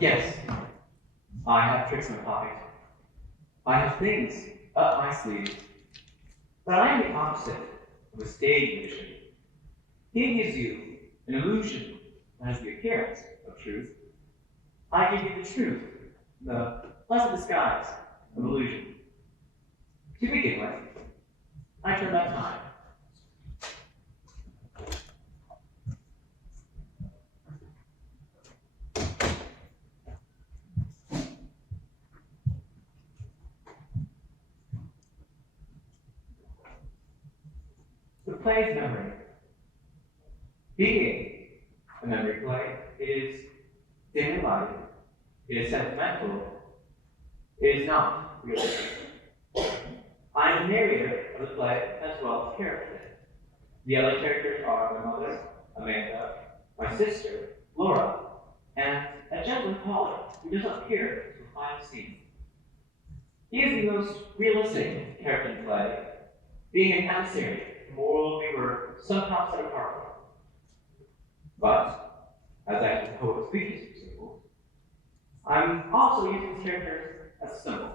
Yes, I have tricks in my pocket. I have things up my sleeves. But I am the opposite of a stage magician. He gives you an illusion that has the appearance of truth. I give you the truth, the pleasant disguise of illusion. To begin with, I turn back time. The play is memory. Being a memory play, it is dimly lighted, it is sentimental, it is not realistic. I am the narrator of the play as well as character. The other characters are my mother, Amanda, my sister, Laura, and a gentleman caller who does not appear to find the scene. He is the most realistic character in the play, being an emissary from a world we were somehow set apart from. But, as I the poet's previous example, I'm also using his character as a symbol.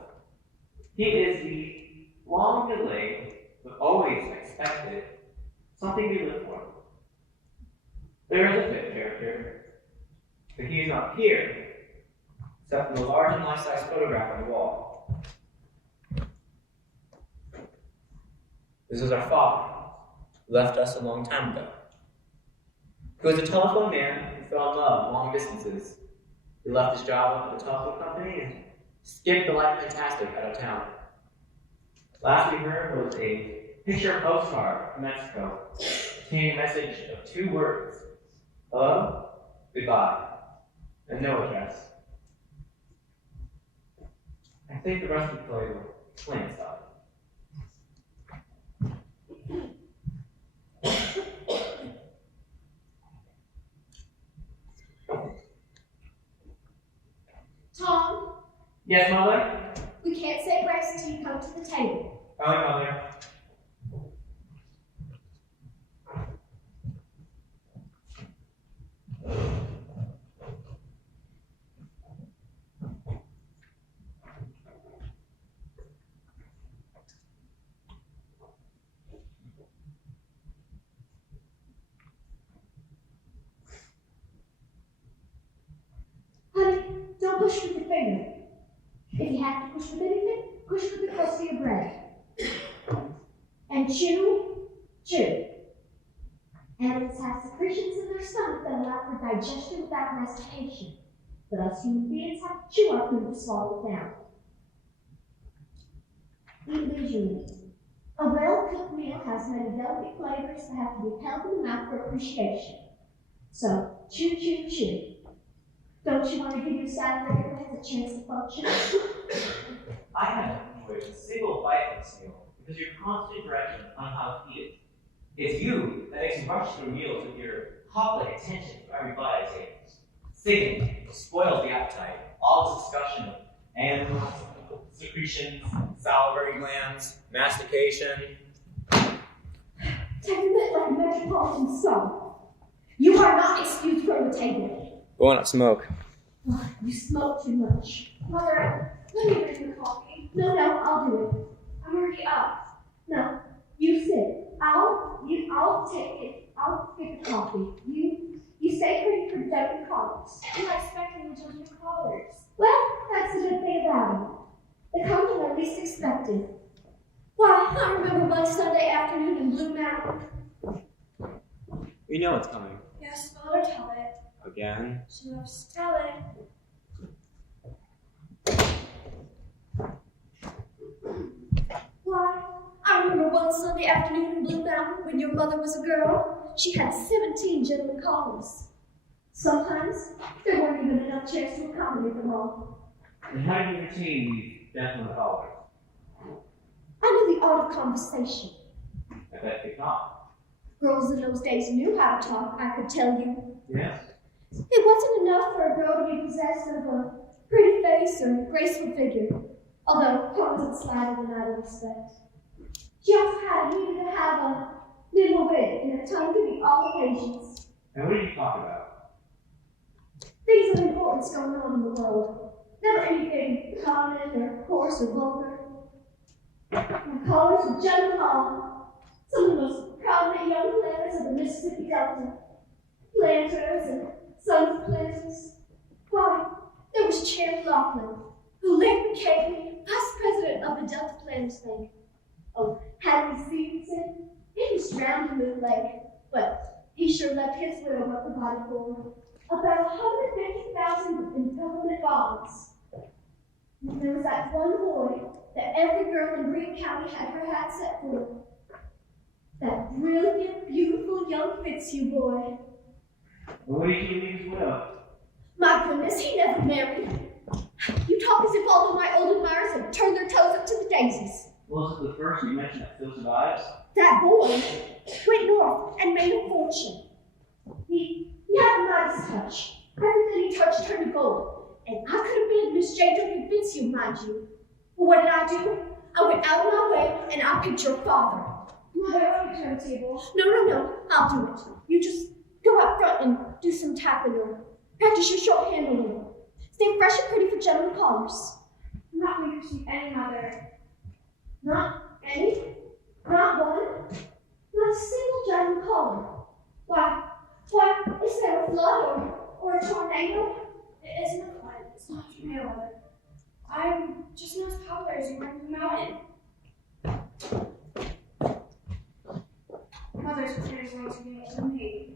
He is the long delayed, but always expected, something we live for. There is a fifth character, but he is not here, except in the large and life-size photograph on the wall. This is our father, who left us a long time ago. He was a telephone man who fell in love long distances. He left his job at the telephone company and skipped the life fantastic out of town. Last we heard was a picture postcard from Mexico containing a message of 2 words: hello, goodbye, and no address. I think the rest of the play will explain itself. Tom? Yes, Mother? We can't say grace until you come to the table. Oh, Mother. Honey, don't push with your finger. If you have to push with anything, push with the crust of your bread. And chew, chew. Animals have secretions in their stomach that allow for digestion without mastication. But us human beings have to chew our food to swallow it down. Eat leisurely. A well-cooked meal has many delicate flavors that have to be held in the mouth for appreciation. So, chew, chew, chew. Don't you want to give your salivary glands a chance to function? I haven't enjoyed a single bite of this meal because your constant direction on how to eat it. It's you that makes me rush through meals with your hawk-like attention for every bite I take. Singing spoils the appetite. All this discussion of animals, secretions, salivary glands, mastication. Take a bit like a metropolitan song. You are not excused from the table. Go on, smoke. Oh, you smoke too much. Mother, let me bring the coffee. No, I'll do it. I'm already up. No, you sit. I'll take it. I'll get the coffee. You stay pretty for gentlemen callers. I'm not expecting the gentlemen callers. Well, that's the good thing about them. They come when they're least expected. Why, I remember one Sunday afternoon in Blue Mountain. We know it's coming. Yes, Mother, tell it. Again? She loves to tell it. Why, I remember one Sunday afternoon in Blue Mountain when your mother was a girl. She had 17 gentlemen callers. Sometimes there weren't even enough chairs to accommodate them all. And how do you retain these gentlemen callers? I knew the art of conversation. I bet they not. Girls in those days knew how to talk, I could tell you. Yes. It wasn't enough for a girl to be possessed of a pretty face or graceful figure, although one wasn't slighter than I would expect. She also needed to have a nimble wit and a tongue to meet all occasions. And what did you talk about? Things of importance going on in the world. Never anything common or coarse or vulgar. My callers were Jem Hall, some of the most prominent young planters of the Mississippi Delta. Planters and sons of planters. Why, there was Chair Laughlin, who later became Vice President of the Delta Planters Bank. Oh, Henry Stevenson, he was drowned in the lake, but he sure left his widow what provided for about 150,000 in government bonds. And there was that one boy that every girl in Greene County had her hat set for. That brilliant, beautiful young Fitzhugh boy. What did you leave his widow? My goodness, he never married. You talk as if all of my old admirers had turned their toes up to the daisies. Was it the first you mentioned that still survives? That boy went north and made a fortune. He had a nice touch. Everything he touched turned to gold. And I could have been Miss J.W. Fitzhugh, mind you. But what did I do? I went out of my way and I picked your father. Mother, on the turntable. No, I'll do it. You just go out front and do some tapping or practice your shorthand a little. Stay fresh and pretty for gentlemen callers. I'm not going to receive any, Mother. Not any? Not one? Not a single gentleman caller? Why, is there a flood or a tornado? It isn't a flood. It's not a tornado, Mother. I'm just not as popular as you were in the mountain. Mother's plan is going to be to me.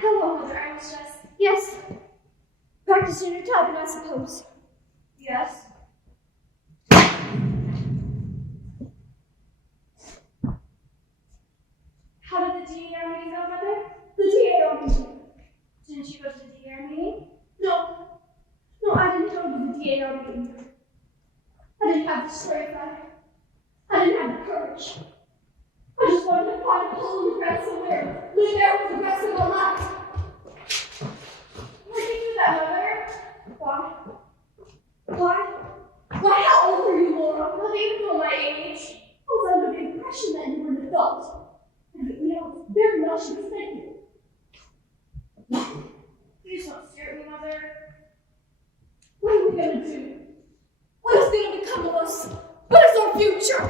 Hello, Mother. I was just... Yes. Practicing your typing, I suppose. Yes? How did the DAR meeting go, Mother? The DAR meeting. Didn't you go to the DAR meeting? No, I didn't go to the DAR meeting. I didn't have the strength. I didn't have the courage. I just wanted to find a hole in the ground somewhere, live there for the rest of my life. Why did you do that, Mother? Why, how old are you, Laura? Not even know my age. I was under the impression that you were an adult. And I was very much mistaken. Please don't stare at me, Mother. What are we going to do? What is going to become of us? What is our future?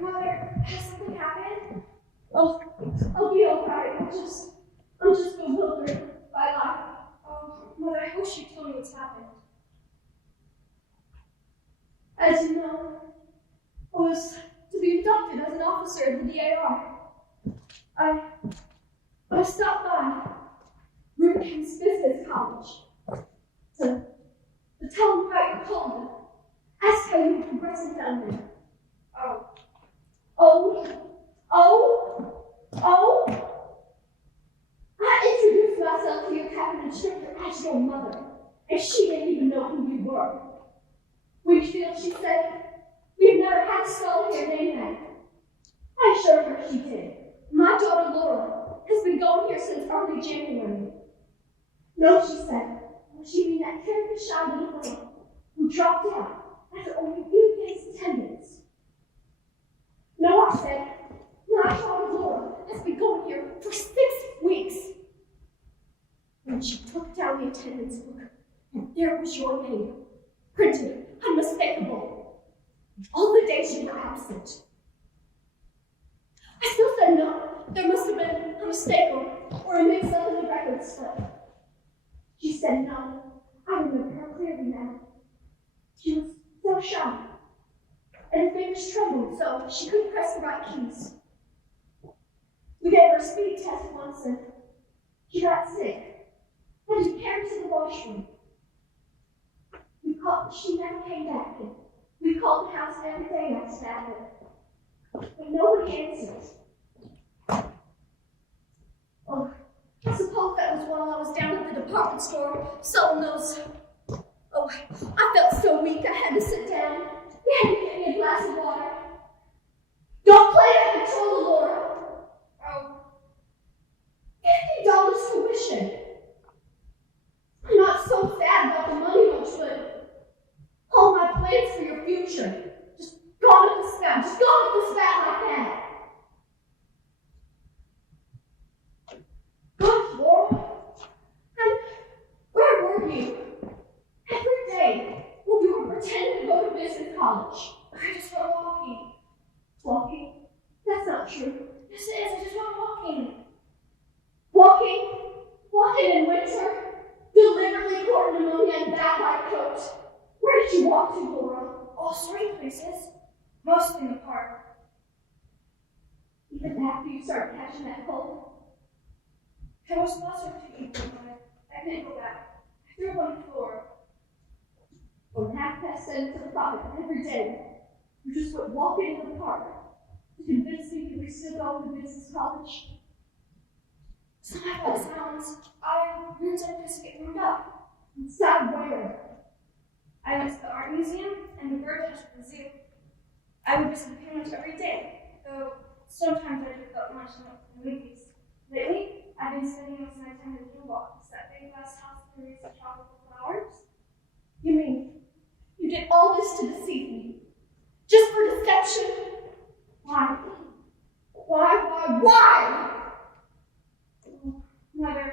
Mother, has something happened? Oh, I'll be all right. I'm just bewildered by life. Oh, Mother, I wish you'd tell me what's happened. As you know, I was to be inducted as an officer of the DAR. I stopped by Rubik's Business College to tell them how you called them. Ask how you were progressing down there. I introduced myself to your cabin instructor as your mother, and she didn't even know who you were. Wingfield, she said, we've never had a stall here named that. I assured her she did. My daughter Laura has been going here since early January. No, she said, she mean that carefree shy little girl who dropped out after only a few days' attendance. No, I said, My daughter Laura has been going here for 6 weeks. And she took down the attendance book, and there was your name, printed, unmistakable, all the days you were absent. I still said no. There must have been a mistake or a mix-up in the records, but she said no. I remember her clearly now. She was so shy, and her fingers trembled so she couldn't press the right keys. We gave her a speed test once, and she got sick. Had to be carried to the washroom. She never came back, and we called the house every day after that, but nobody answered. Oh, I suppose that was while I was down at the department store selling those. Oh, I felt so weak I had to sit down. They had to get me a glass of water. Don't play that controller, Laura. Oh, $50 tuition. I'm not so sad about the money much, but all my plans for your future just gone up the spout. Just gone up the spout like that. Gosh, Laura. And where were you? Every day when you were pretending to go to business college. I just went walking. Walking? That's not true. Yes, it is. I just went walking. Walking? Walking in winter? Deliberately poured pneumonia in that white coat. Where did you walk to, Laura? All sorts of places. Mostly in the park. Even after you started catching that cold? I was lost for 2 weeks, but I couldn't go back. I threw up on the floor. From 7:30 to the clock every day, you just went walking in the park to convince me that we still go to business college. So I thought sounds, I went to just get warmed up. Inside where? I went to the art museum and the bird house at the zoo. I would visit pretty much every day, though sometimes I took up lunch in the movies. Lately, I've been spending most of my time at Bolenbaugh. It's that big glass house that raises tropical flowers. You mean you did all this to deceive me? Just for deception? Why? Why? Mother,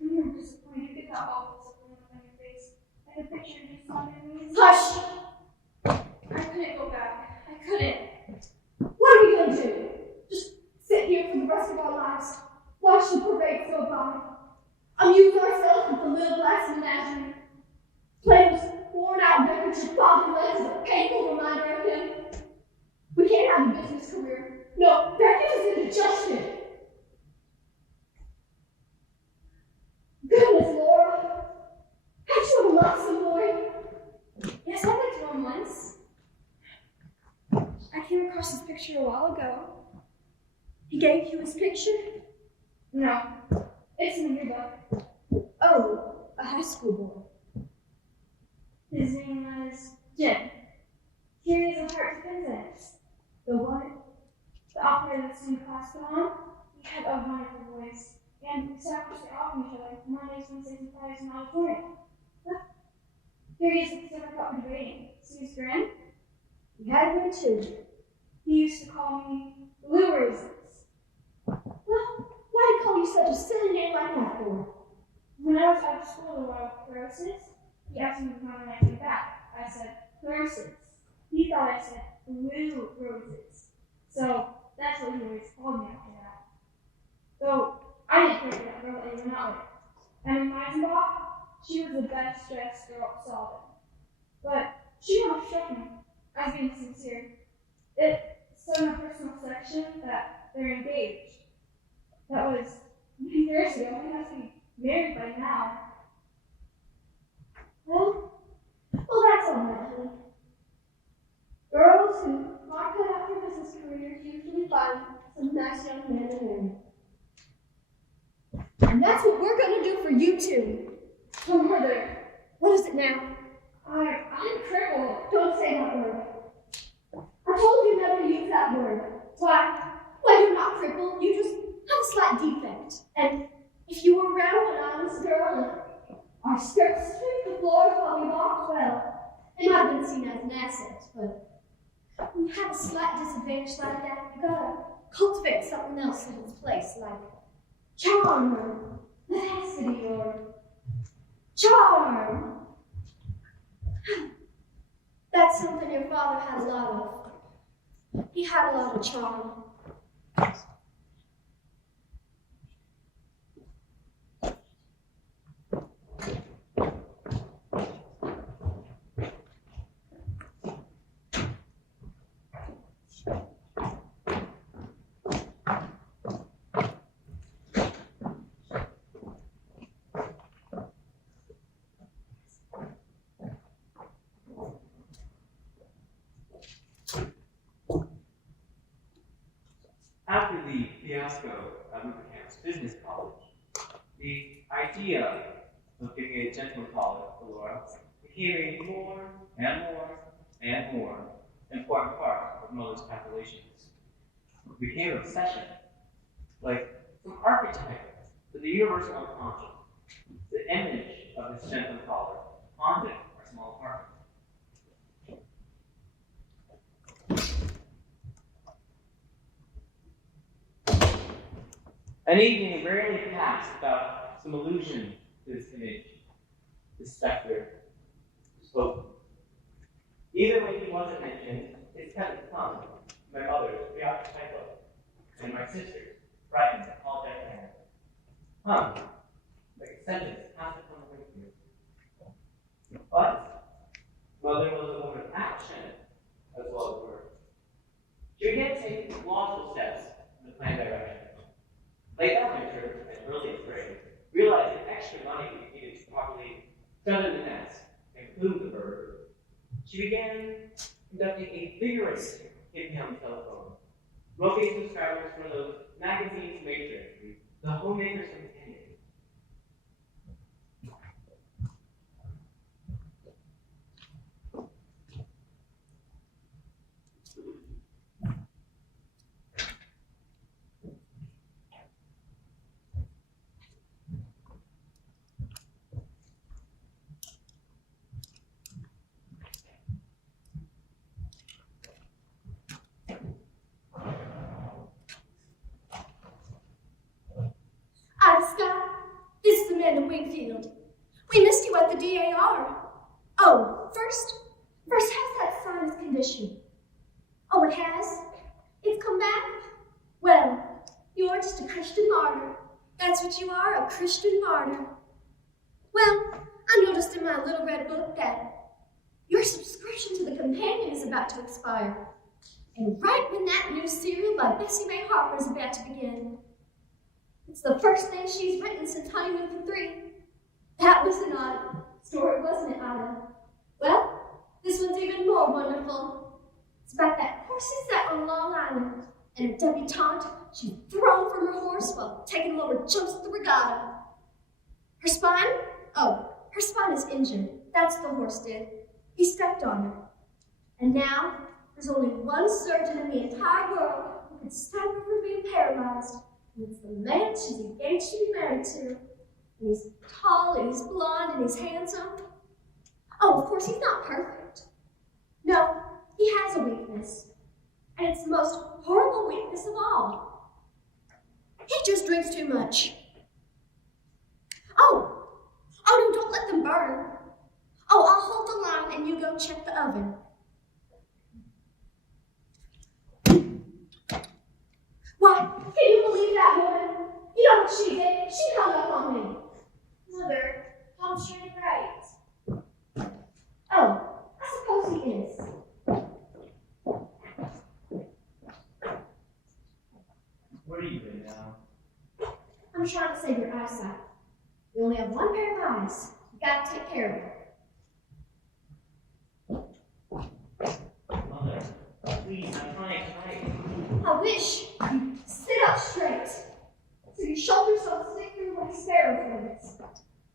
when you're disappointed, you get that awful look on your face. Like a picture you saw in the movies. Hush! I couldn't go back. I couldn't. What are we going to do? Just sit here for the rest of our lives? Watch the parade go by? Amuse ourselves with the little Glass Menagerie? Play those worn-out records your father left as a painful reminder of him? We can't have a business career. No, that gives us indigestion. Goodness, Laura. Had you ever loved some boy? Yes, I liked one once. I came across his picture a while ago. He gave you his picture? No, it's in the yearbook. Oh, a high school boy. His name was Jim. Here he is a heart defense. The what? The operator that's in the class put on. He had a wonderful voice. And we sat across the album each other, Mondays, Wednesdays, and Fridays in the auditorium. Here he is at the 7 o'clock debating. See his grin? He had one too. He used to call me Blue Raisins. Well, why did he call you such a silly name like that for? When I was out of school a while with Clarices, he asked me if my name back. I said, Clarices. He thought I said Blue Roses. So that's what he always called me after that. Though I didn't think that girl that even out with. And in Bolenbaugh, she was the best dressed girl at Solvin. But she never struck me as being sincere. It said in the personal section that they're engaged. That was many years ago. He must be married by now. Well, that's all right, honey. Girls who aren't cut out for business careers usually find some nice young men to marry. And that's what we're going to do for you two. Oh, Mother. What is it now? I'm crippled. Don't say that word. I told you never to use that word. Why? Well, you're not crippled. You just have a slight defect. And if you were around when I was a girl and our skirts sweep the floors while we walked, well, it might have been seen as an asset, but when you have a slight disadvantage like that, you gotta cultivate something else in its place, like charm or vivacity or charm. That's something your father had a lot of. He had a lot of charm. After the fiasco of Lubricant's business college, the idea of giving a gentleman college to Laura became a more and more and more important part of Muller's calculations. It became an obsession, like from architect to the universal unconscious. The image of this gentleman college haunted our small apartment. An evening rarely passed without some allusion to this image, this specter, spoke. Even when he wasn't mentioned, it kept its tongue. My mother's preoccupied look, and my sister's frightened, apologetic manner. Hung, like a sentence passed upon the Wingfield. But mother was a woman of action as well as words. She began to take logical steps in the planned direction. Late that winter, as early as spring, realizing extra money was needed to properly feather the nest and plume the bird, she began conducting a vigorous campaign on the telephone, locating subscribers for those magazines made directory, the homemakers of the Kenwood. Scott, this is Amanda Wingfield. We missed you at the DAR. Oh, first, how's that sinus condition? Oh, it has? It's come back? Well, you're just a Christian martyr. That's what you are, a Christian martyr. Well, I noticed in my little red book that your subscription to the Companion is about to expire. And right when that new serial by Bessie May Harper is about to begin. It's the first thing she's written since Honeymoon for 3. That was an odd story, wasn't it, Ida? Well, this one's even more wonderful. It's about that horsey on Long Island, and a debutante she's thrown from her horse while taking over jumps at the regatta. Her spine? Oh, her spine is injured. That's what the horse did. He stepped on her. And now, there's only one surgeon in the entire world who can stop her from being paralyzed. And it's the man she's engaged to be married to. And he's tall, and he's blonde, and he's handsome. Oh, of course, he's not perfect. No, he has a weakness. And it's the most horrible weakness of all. He just drinks too much. Oh no, don't let them burn. Oh, I'll hold the line and you go check the oven. Why, can you believe that woman? You know what she did? She hung up on me. Mother, Tom's sure right. Oh, I suppose he is. What are you doing now? I'm trying to save your eyesight. You only have one pair of eyes. You gotta take care of it. Mother, please, I'm trying to write. I wish you'd sit up straight so your shoulders don't sink through like sparrow feathers.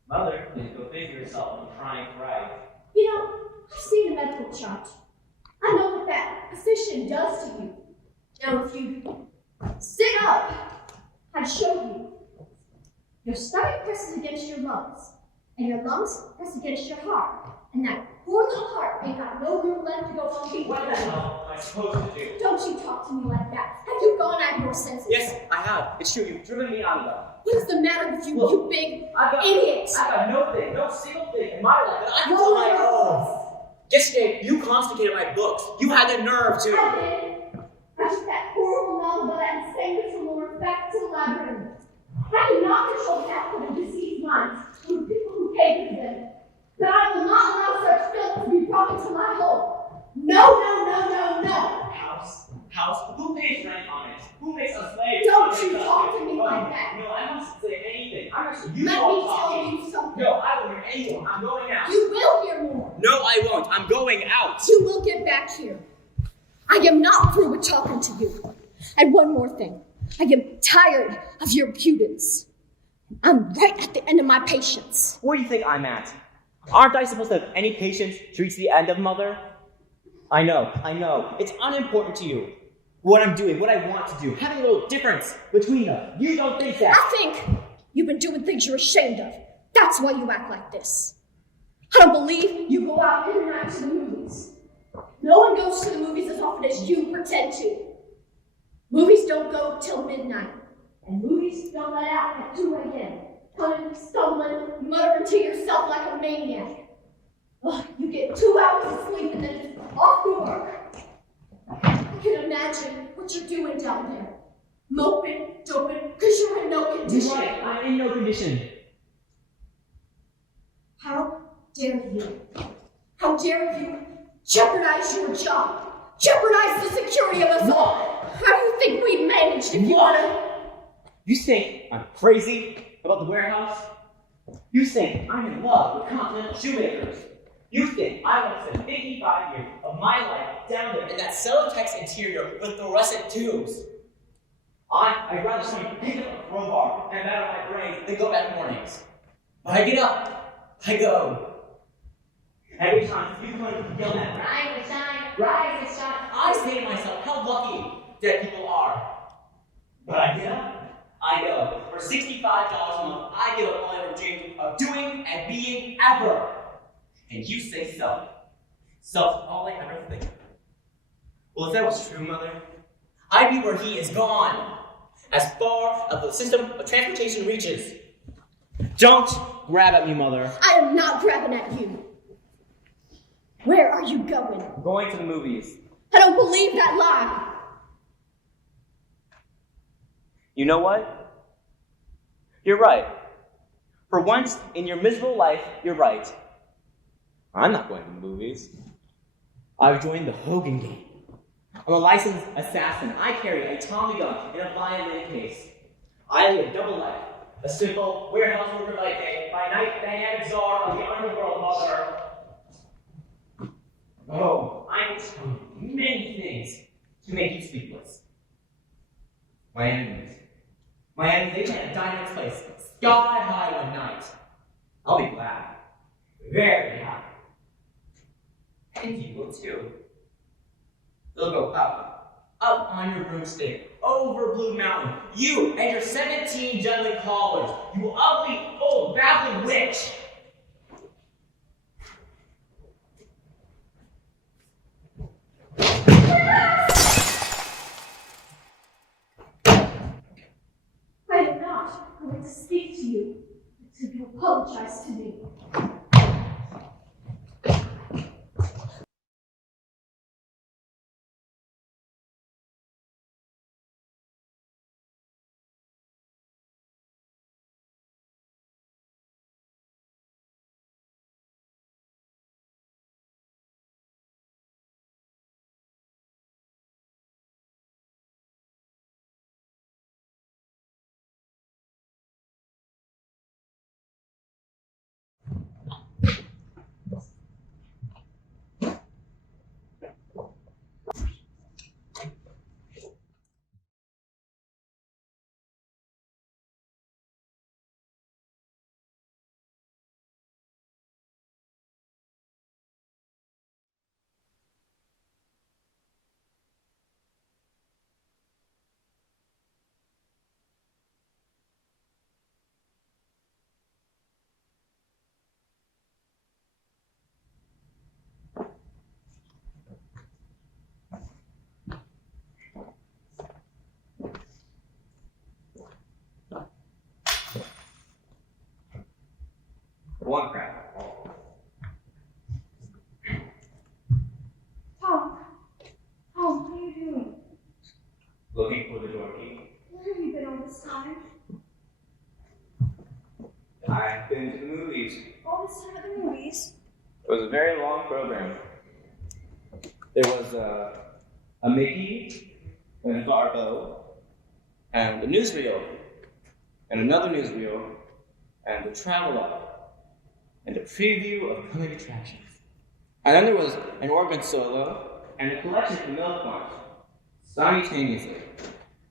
Mother, please go figure yourself. I'm trying to write. You know, I've seen a medical chart. I know what that position does to you. Now, if you sit up, I'd show you. Your stomach presses against your lungs, and your lungs press against your heart, and that poor little heart ain't got no room left to go on beating. What the hell am I supposed to do? Don't you talk to me like that. Have you gone out of your senses. Yes, I have. It's true. You've driven me out of them. What is the matter with you, Look, you big I've idiot? got no single thing in my life that I can call my own. Yesterday, you confiscated my books. You had the nerve to. I did. I took that horrible novel that I had saved from Lord back to the library. I cannot control the output of deceased minds through people who pay for them. But I will not allow such filth to be brought into my home. No, no, no, no, no. House? Who pays rent on it? Who makes us slaves? Don't you talk to me like that. No, I mustn't say anything. I'm actually you Let all me talking. tell you something. No, I won't hear anyone. I'm going out. You will hear more. No, I won't. I'm going out. You will get back here. I am not through with talking to you. And one more thing. I am tired of your impudence. I'm right at the end of my patience. Where do you think I'm at? Aren't I supposed to have any patience to reach the end of Mother? I know. It's unimportant to you. What I'm doing, what I want to do, having a little difference between them. You don't think that. I think you've been doing things you're ashamed of. That's why you act like this. I don't believe you go out every night to the movies. No one goes to the movies as often as you pretend to. Movies don't go till midnight. And movies don't let out at 2 a.m. Coming, stumbling, muttering to yourself like a maniac. Ugh, you get 2 hours of sleep and then it's off to work. I can imagine what you're doing down there. Moping, doping, because you're in no condition. You're right, I'm in no condition. How dare you? How dare you jeopardize your job? Jeopardize the security of us all? How do you think we managed if you wanna? You think I'm crazy about the warehouse? You think I'm in love with Continental shoemakers? You think I want to spend 55 years of my life down there in that cellotex interior with fluorescent tubes? I'd rather see you pick up a crowbar and batter my brains than go back mornings. But I get up, I go. Every time you come and yell at me, rise and shine, I say to myself, how lucky dead people are. But I get up, I go. For $65 a month, I give up all I ever dreamed of doing and being ever. And you say self. Self's all I ever think of. Well, if that was true, Mother, I'd be where he is gone. As far as the system of transportation reaches. Don't grab at me, Mother. I am not grabbing at you. Where are you going? I'm going to the movies. I don't believe that lie. You know what? You're right. For once in your miserable life, you're right. I'm not going to the movies. I've joined the Hogan gang. I'm a licensed assassin. I carry a Tommy gun in a violin case. I live a double life. A simple warehouse worker by day, by night dynamic czar of the underworld, Mother. Oh, I will tell you many things to make you speechless. My enemies, they plan a dynamite place sky high one night. I'll be glad. Very happy. And you will too. They'll go up on your broomstick, over Blue Mountain. You and your 17 gentlemen callers, you ugly, old, babbling witch. I am not going to speak to you until you apologize to me. very long program. There was a Mickey, and a Garbo, and a newsreel, and another newsreel, and a travelogue, and a preview of coming attractions. And then there was an organ solo and a collection of milk farms, simultaneously,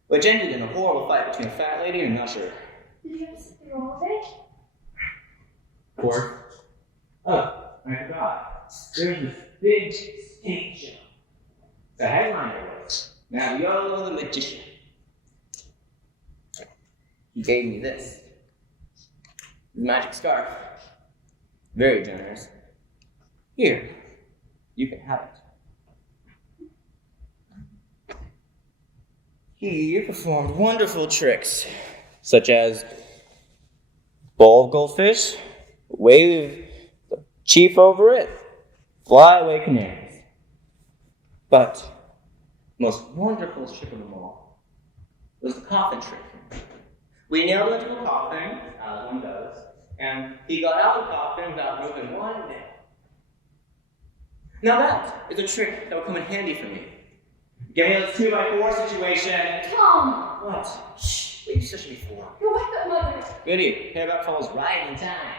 which ended in a horrible fight between a fat lady and an usher. Did you have to sit through all of it? Of course. Oh, I forgot. There was this big stage show. The headliner was Navio the Magician. He gave me this. His magic scarf. Very generous. Here, you can have it. He performed wonderful tricks, such as bowl of goldfish, wave the chief over it, fly away canaries. But the most wonderful trick of them all was the coffin trick. We nailed him into a coffin, as one does, and he got out of the coffin without moving one nail. Now that is a trick that will come in handy for me. Give me this 2x4 situation. Tom! What? Shh, what are you shushing me for? Go wake up Mother. Goody, Payback falls right in time.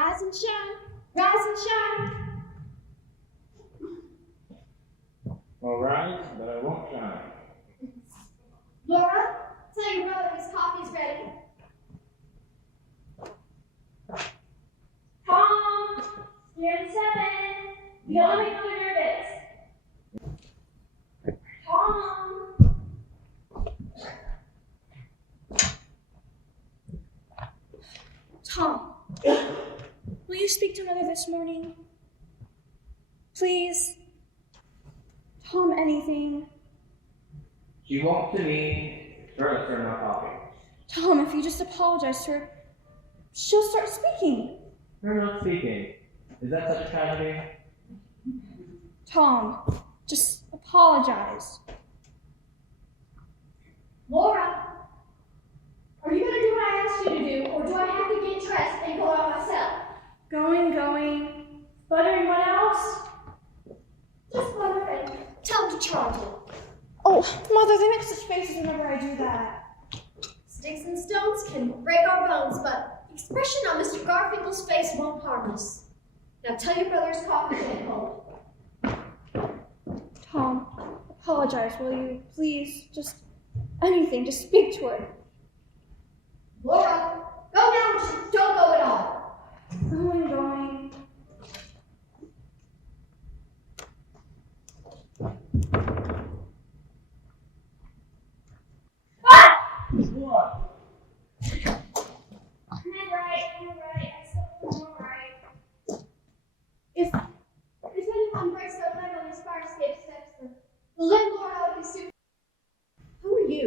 Rise and shine, rise and shine. All right, but I won't shine. Laura, tell your brother his coffee's ready. Tom, you're in 7. You don't make Mother nervous. Tom. Tom, will you speak to Mother this morning? Please? Tom, anything. She won't to me, sure, turn my coffee. Tom, if you just apologize to her, she'll start speaking. Her not speaking. Is that such a tragedy? Tom, just apologize. Laura, are you going to do what I asked you to do, or do I have to get dressed and go out myself? Going. Butter and what else? Just butter and tell him to charge it. Oh, Mother, they make such faces whenever I do that. Sticks and stones can break our bones, but the expression on Mr. Garfinkel's face won't harm us. Now tell your brother's coffee to cold. Tom, apologize, will you? Please, just anything, just speak to her. Laura, go now or don't go at all. Going. What? I'm right. I still feel right. If anyone breaks their leg on these fire escape steps, we'll let Laura out of his suit. Who are you?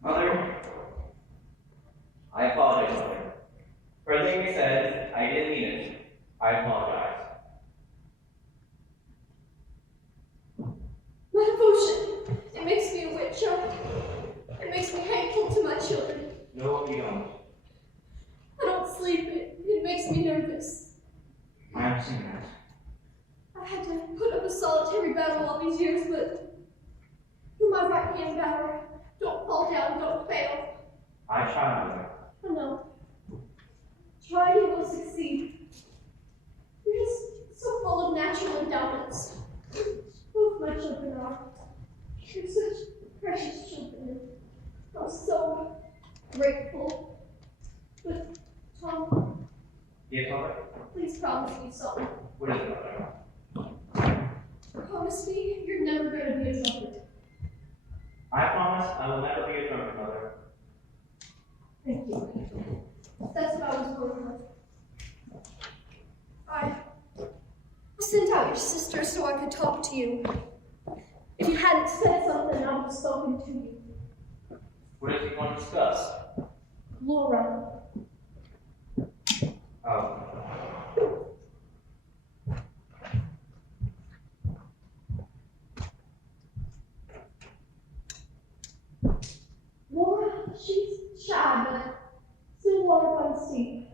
Mother, I apologize, Mother. For everything we said, I didn't mean it. I apologize. My devotion. It makes me a witch. It makes me hateful to my children. No, you don't. I don't sleep. It makes me nervous. I understand that. I've had to put up a solitary battle all these years, but you're my right-hand battle. Don't fall down, don't fail. I try, Mother. I know. Try and you will succeed. You're just so full of natural endowments. Both my children are. You're such precious children. I'm so grateful. But, Tom, Yes, Mother? please promise me something. What is it, Mother? Promise me you're never going to be a drunkard. I promise I will never be a drunkard, Mother. Thank you. That's what I was worried about. I sent out your sister so I could talk to you. If you hadn't said something, I would have spoken to you. What does he want to discuss? Laura. Oh. Laura, she's shy, but still water on steep.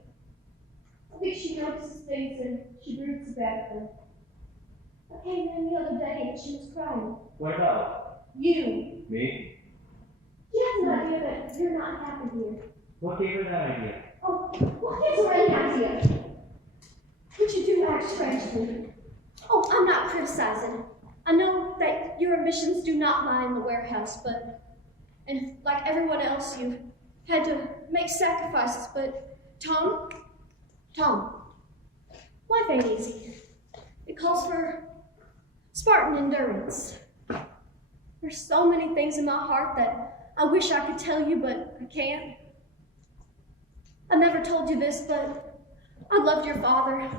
I think she notices things and she broods about them. I came in the other day and she was crying. What about? You. Me? She has an idea that you're not happy here. What gave her that idea? Oh, what gives her any idea? But you do act strangely. Oh, I'm not criticizing. I know that your ambitions do not lie in the warehouse, and like everyone else, you had to make sacrifices, but Tom, life ain't easy. It calls for Spartan endurance. There's so many things in my heart that I wish I could tell you, but I can't. I never told you this, but I loved your father.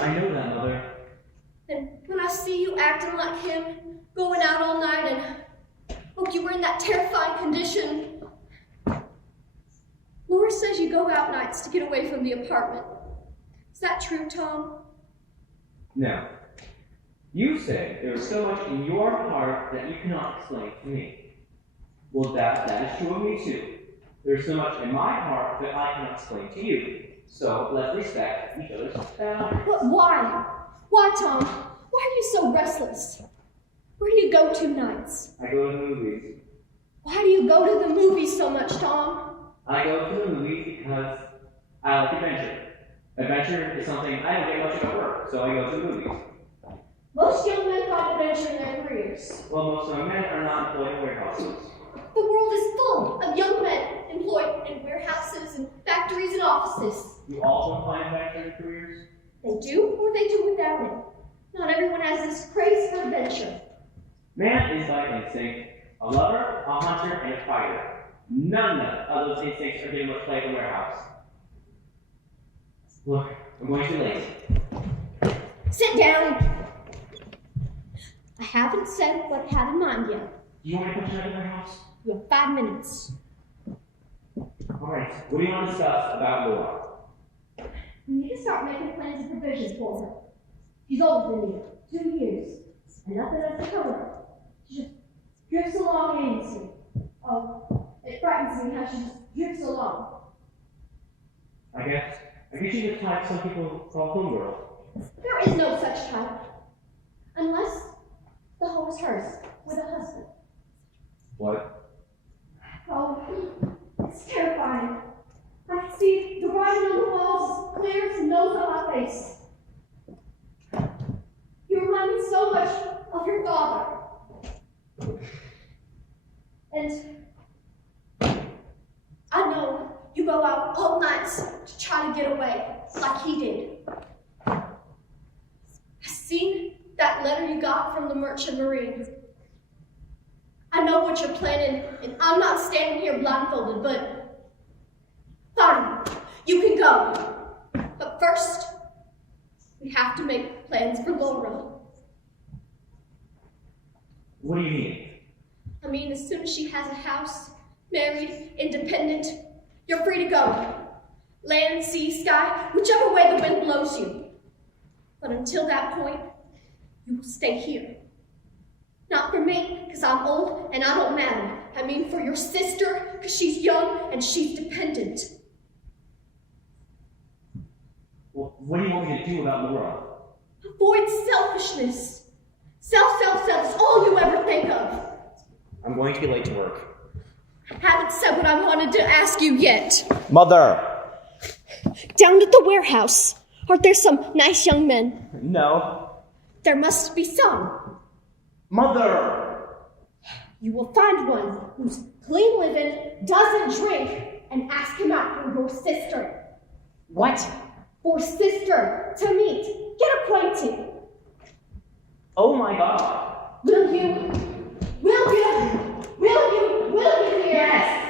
I know that, Mother. And when I see you acting like him, going out all night, and you were in that terrifying condition. Laura says you go out nights to get away from the apartment. Is that true, Tom? No. You say there is so much in your heart that you cannot explain to me. Well, that is true of me too. There's so much in my heart that I cannot explain to you. So let's respect each other's boundaries. But why? Why, Tom? Why are you so restless? Where do you go to nights? I go to the movies. Why do you go to the movies so much, Tom? I go to the movies because I like adventure. Adventure is something I don't get much of at work, so I go to the movies. Most young men find adventure in their careers. Well, most young men are not employed in warehouses. The world is full of young men employed in warehouses and factories and offices. You also find adventure careers? They do, or they do without it. Not everyone has this craze for adventure. Man is by instinct a lover, a hunter, and a fighter. None of those instincts are getting much play in the warehouse. Look, I'm going too late. Sit down. I haven't said what I had in mind yet. Do you want me to put you out of the warehouse? You have 5 minutes. Alright, what do you want to discuss about Laura? You need to start making plans and provisions for her. She's older than you, 2 years, and nothing else to cover. She just drifts along aimlessly. Oh, it frightens me how she just drifts along. I guess she's the type some people call homegirl. There is no such type. Unless the home is hers, with a husband. What? Oh, it's terrifying. I can see the writing on the walls as clear as the nose on my face. You remind me so much of your father. And I know you go out all nights to try to get away, like he did. I seen that letter you got from the Merchant Marine. I know what you're planning, and I'm not standing here blindfolded, but fine, you can go. But first, we have to make plans for Laura. What do you mean? I mean, as soon as she has a house, married, independent, you're free to go. Land, sea, sky, whichever way the wind blows you. But until that point, you will stay here. Not for me, because I'm old and I don't matter. I mean for your sister, because she's young and she's dependent. Well, What do you want me to do about the world? Avoid selfishness. Self is all you ever think of. I'm going to be late to work. Haven't said what I wanted to ask you yet. Mother! Down at the warehouse, aren't there some nice young men? No. There must be some. Mother! You will find one who's clean living, doesn't drink, and ask him out for your sister. What? For sister, to meet, get acquainted. Oh my God. Will you? Will you? Will you? Will you, dear? Yes!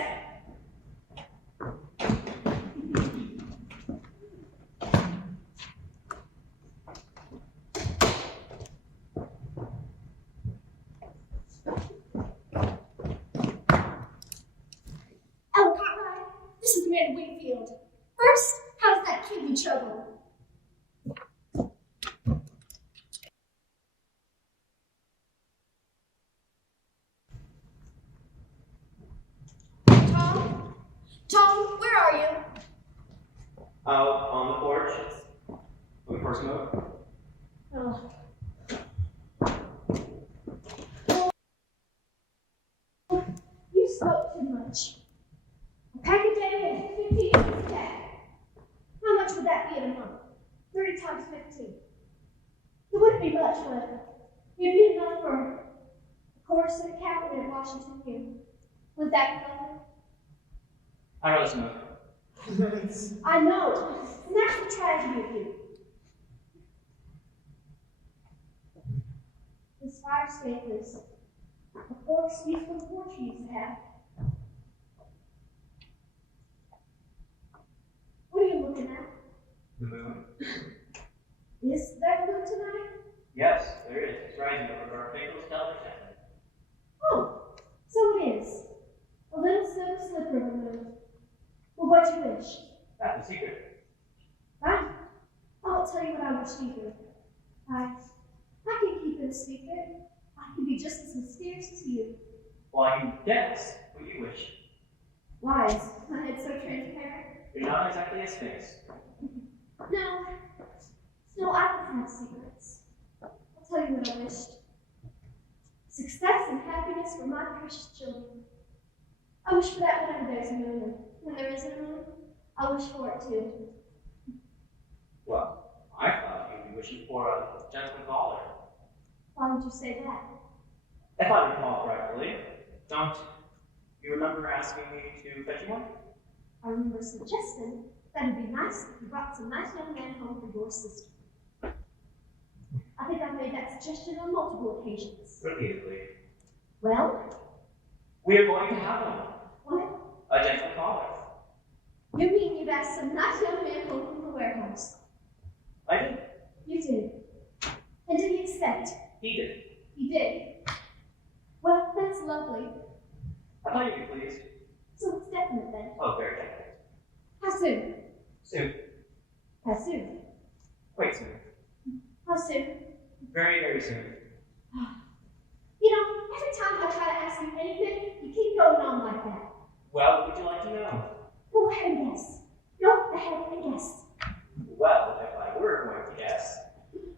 Oh, Cartwright, this is Tom Wingfield. First, how's that kid you trouble? Tom, where are you? Out on the porch. Looking for smoke. Oh. You smoke too much. A pack a day and 15 a day. How much would that be in a month? 30 times 15. It wouldn't be much, but it'd be enough for a course and accountant at Washington U. Would that be enough? I'd rather smoke. I know. And that's the tragedy of you. This fire escape is a force used from porch we used to have. What are you looking at? The moon. Is there moon tonight? Yes, there is. It's rising over our faithful television. Oh, so it is. A little silver slipper of a moon. Well, what do you wish? That's the secret. Right? I won't tell you what I wish either. I can keep it a secret. I can be just as mysterious as you. Well, I can guess what you wish. Why is my head so transparent? You're not exactly a sphinx. No, I don't have secrets. I'll tell you what I wished. Success and happiness for my precious children. I wish for that whenever there's a moon, and when there isn't a moon, I wish for it too. Well, I thought you'd be wishing for a gentleman caller. Why would you say that? If I recall correctly, don't you remember asking me to fetch you one? I remember suggesting that it'd be nice if you brought some nice young man home for your sister. I think I've made that suggestion on multiple occasions. Repeatedly. Well, We are going to have one. what? A gentleman caller. You mean you've asked some nice young man home from the warehouse? I did. You did. And did he accept? He did. He did. Well, that's lovely. I thought you'd be pleased. So it's definite then. Oh, very definite. How soon? Soon. How soon? Quite soon. How soon? Very, very soon. You know, every time I try to ask you anything, you keep going on like that. Well, what would you like to know? Go ahead and guess. Go ahead and guess. Well, if I were going to guess,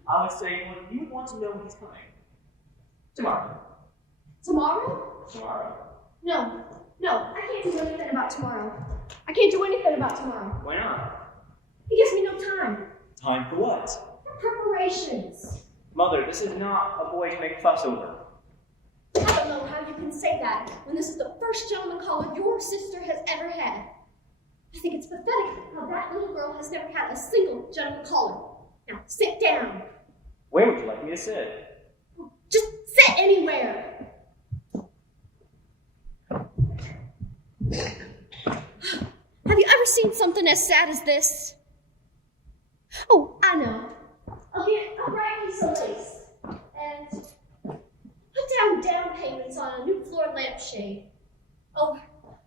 I would say, well, you would want to know when he's coming. Tomorrow. Tomorrow? Tomorrow. No, I can't do anything about tomorrow. I can't do anything about tomorrow. Why not? He gives me no time. Time for what? For preparations. Mother, this is not a boy to make a fuss over. I don't know how you can say that when this is the first gentleman caller your sister has ever had. I think it's pathetic how that little girl has never had a single gentleman caller. Now, sit down. Where would you like me to sit? Just sit anywhere. Have you ever seen something as sad as this? Oh, I know. I'll get a bright piece of lace and put down payments on a new floor lampshade. Oh,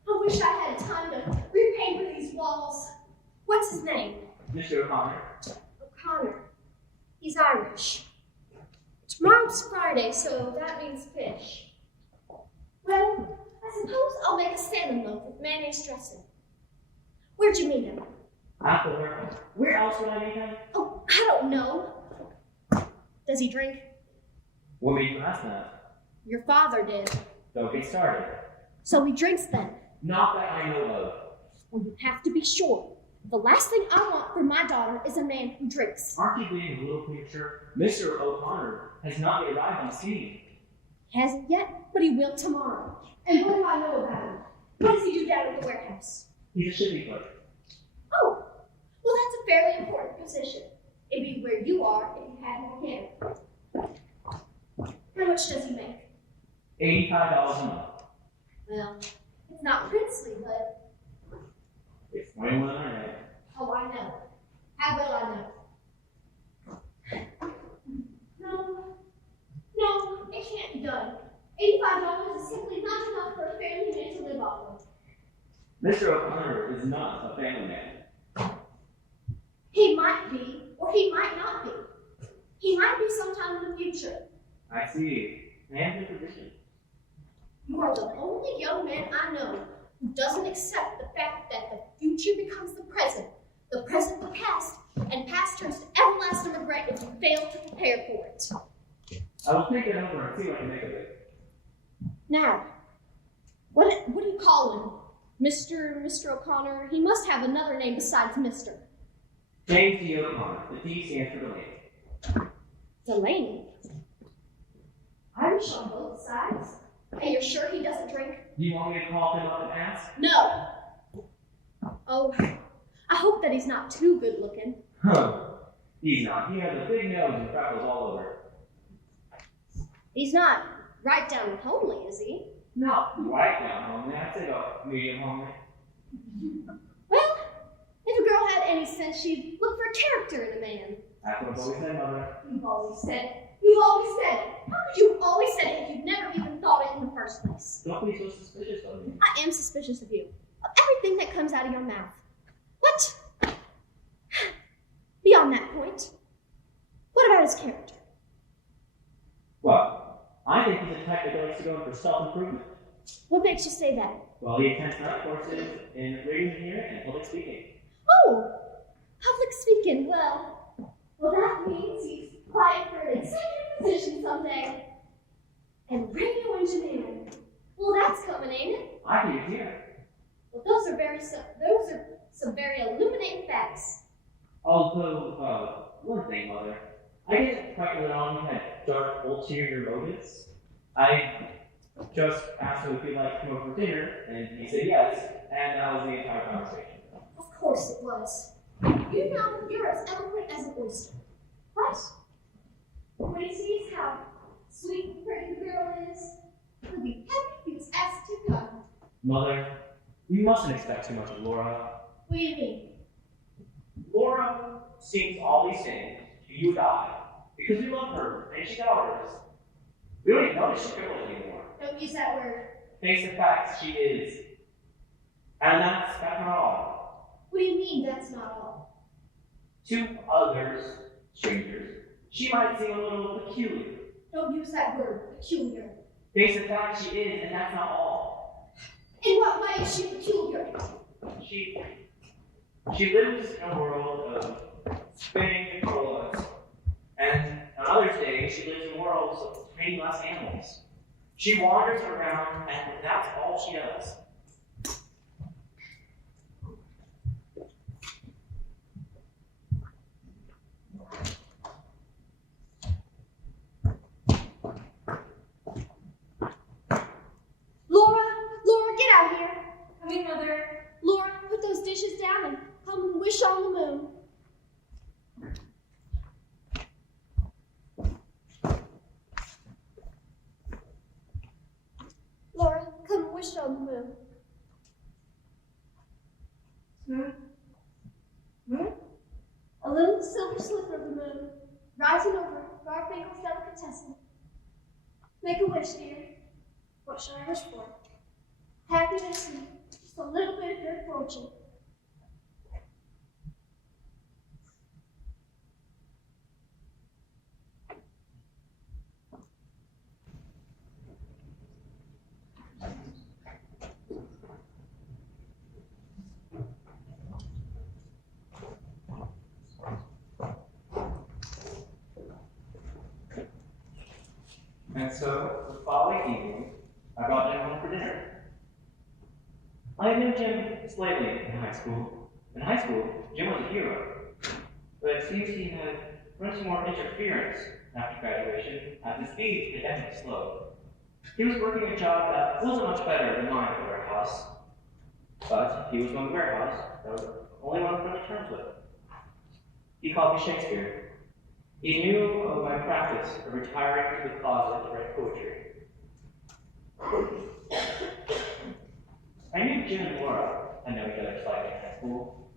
I wish I had time to repaper these walls. What's his name? Mr. O'Connor. O'Connor. He's Irish. Tomorrow's Friday, so that means fish. Well, I suppose I'll make a salmon loaf with mayonnaise dressing. Where'd you meet him? At the warehouse. Where else would I meet him? Oh, I don't know. Does he drink? What made you ask that? Your father did. Don't get started. So he drinks then. Not that I know of. Well, you have to be sure. The last thing I want for my daughter is a man who drinks. Aren't you being a little premature? Mr. O'Connor has not yet arrived on the scene. He hasn't yet, but he will tomorrow. And what do I know about him? What does he do down at the warehouse? He's a shipping clerk. Oh, well, that's a fairly important position. It'd be where you are if you had more hair. How much does he make? $85 a month. Well, it's not princely, but It's $21. oh, I know. How well I know. No, it can't be done. $85 is simply not enough for a family man to live off of. Mr. O'Connor is not a family man. He might be, or he might not be. He might be sometime in the future. I see. And the position. You are the only young man I know who doesn't accept the fact that the future becomes the present the past, and past turns to everlasting regret if you fail to prepare for it. I will think it over and see what I can make of it. Now, what do you call him? Mr. O'Connor? He must have another name besides Mr. James D. O'Connor. The D stands for Delaney. Delaney. Irish on both sides. And you're sure he doesn't drink? Do you want me to call him up and ask? No. Oh, I hope that he's not too good looking. Huh. He's not. He has a big nose and freckles all over. He's not right down homely, is he? Not right down homely. I'd say about medium homely. Well, if a girl had any sense, she'd look for character in a man. That's what I've always said, Mother. You've always said it. You've always said it. How could you have always said it if you've never even thought it in the first place? Don't be so suspicious of me. I am suspicious of you. Of everything that comes out of your mouth. What? Beyond that point, what about his character? Well, I think he's a type that likes to go for self-improvement. What makes you say that? Well, he attends night courses in reading here and public speaking. Oh, public speaking. Well, that means he's applying for an executive position someday. And radio engineering. Well, that's coming, ain't it? I think it's here. Well, those are some very illuminating facts. Although, one thing, Mother. I didn't quite let on you had dark, ulterior motives. I just asked him if he'd like to come over for dinner, and he said yes, and that was the entire conversation. Of course it was. You know you're as eloquent as an oyster, right? When he sees how sweet and pretty the girl is, he'll be happy he was asked to come. Mother, you mustn't expect too much of Laura. What do you mean? Laura seems all these things to you and I, because we love her, and she's ours. We don't even notice she's privileged anymore. Don't use that word. Face the facts, she is. And that's not all. What do you mean that's not all? To others, strangers, she might seem a little peculiar. Don't use that word, peculiar. Face the fact, she is, and that's not all. In what way is she peculiar? She lives in a world of spinning and colas, and on other days she lives in worlds of tiny glass animals. She wanders around, and that's all she does. Laura, get out here. Coming, Mother. Laura, put those dishes down and come and wish on the moon. Laura, come and wish on the moon. A little silver sliver of the moon, rising over Garfinkel's delicatessen. Make a wish, dear. What shall I wish for? Happiness and just a little bit of good fortune. And so, the following evening, I brought Jim home for dinner. I had known Jim slightly in high school. In high school, Jim was a hero. But it seems he had run into more interference after graduation, as his speed had definitely slowed. He was working a job that wasn't much better than mine at the warehouse. But he was going to the warehouse that was the only one on friendly terms with. He called me Shakespeare. He knew of my practice of retiring to the closet to write poetry. I knew Jim and Laura had known each other slightly in high school,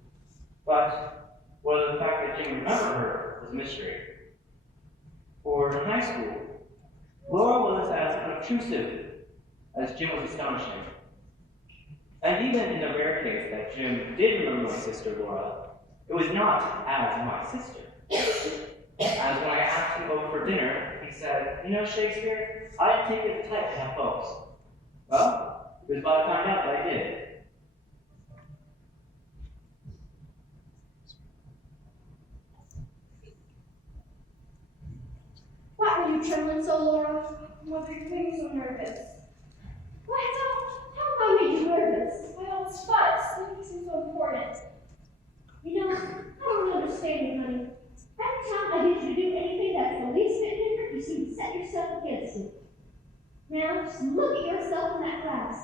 but whether the fact that Jim remembered her was a mystery. For in high school, Laura was as unobtrusive as Jim was astonishing. And even in the rare case that Jim did remember my sister Laura, it was not as my sister. As when I asked him over for dinner, he said, "You know, Shakespeare, I didn't think you were the type to have folks." Well, it was about to find out that I did. Why are you trembling so, Laura? Mother, you make me so nervous. What? How made you nervous? I almost fussed. It makes me so important. You know, I don't understand you, honey. Every time I get you to do anything that's the least bit different, you seem to set yourself against it. Now, just look at yourself in that glass.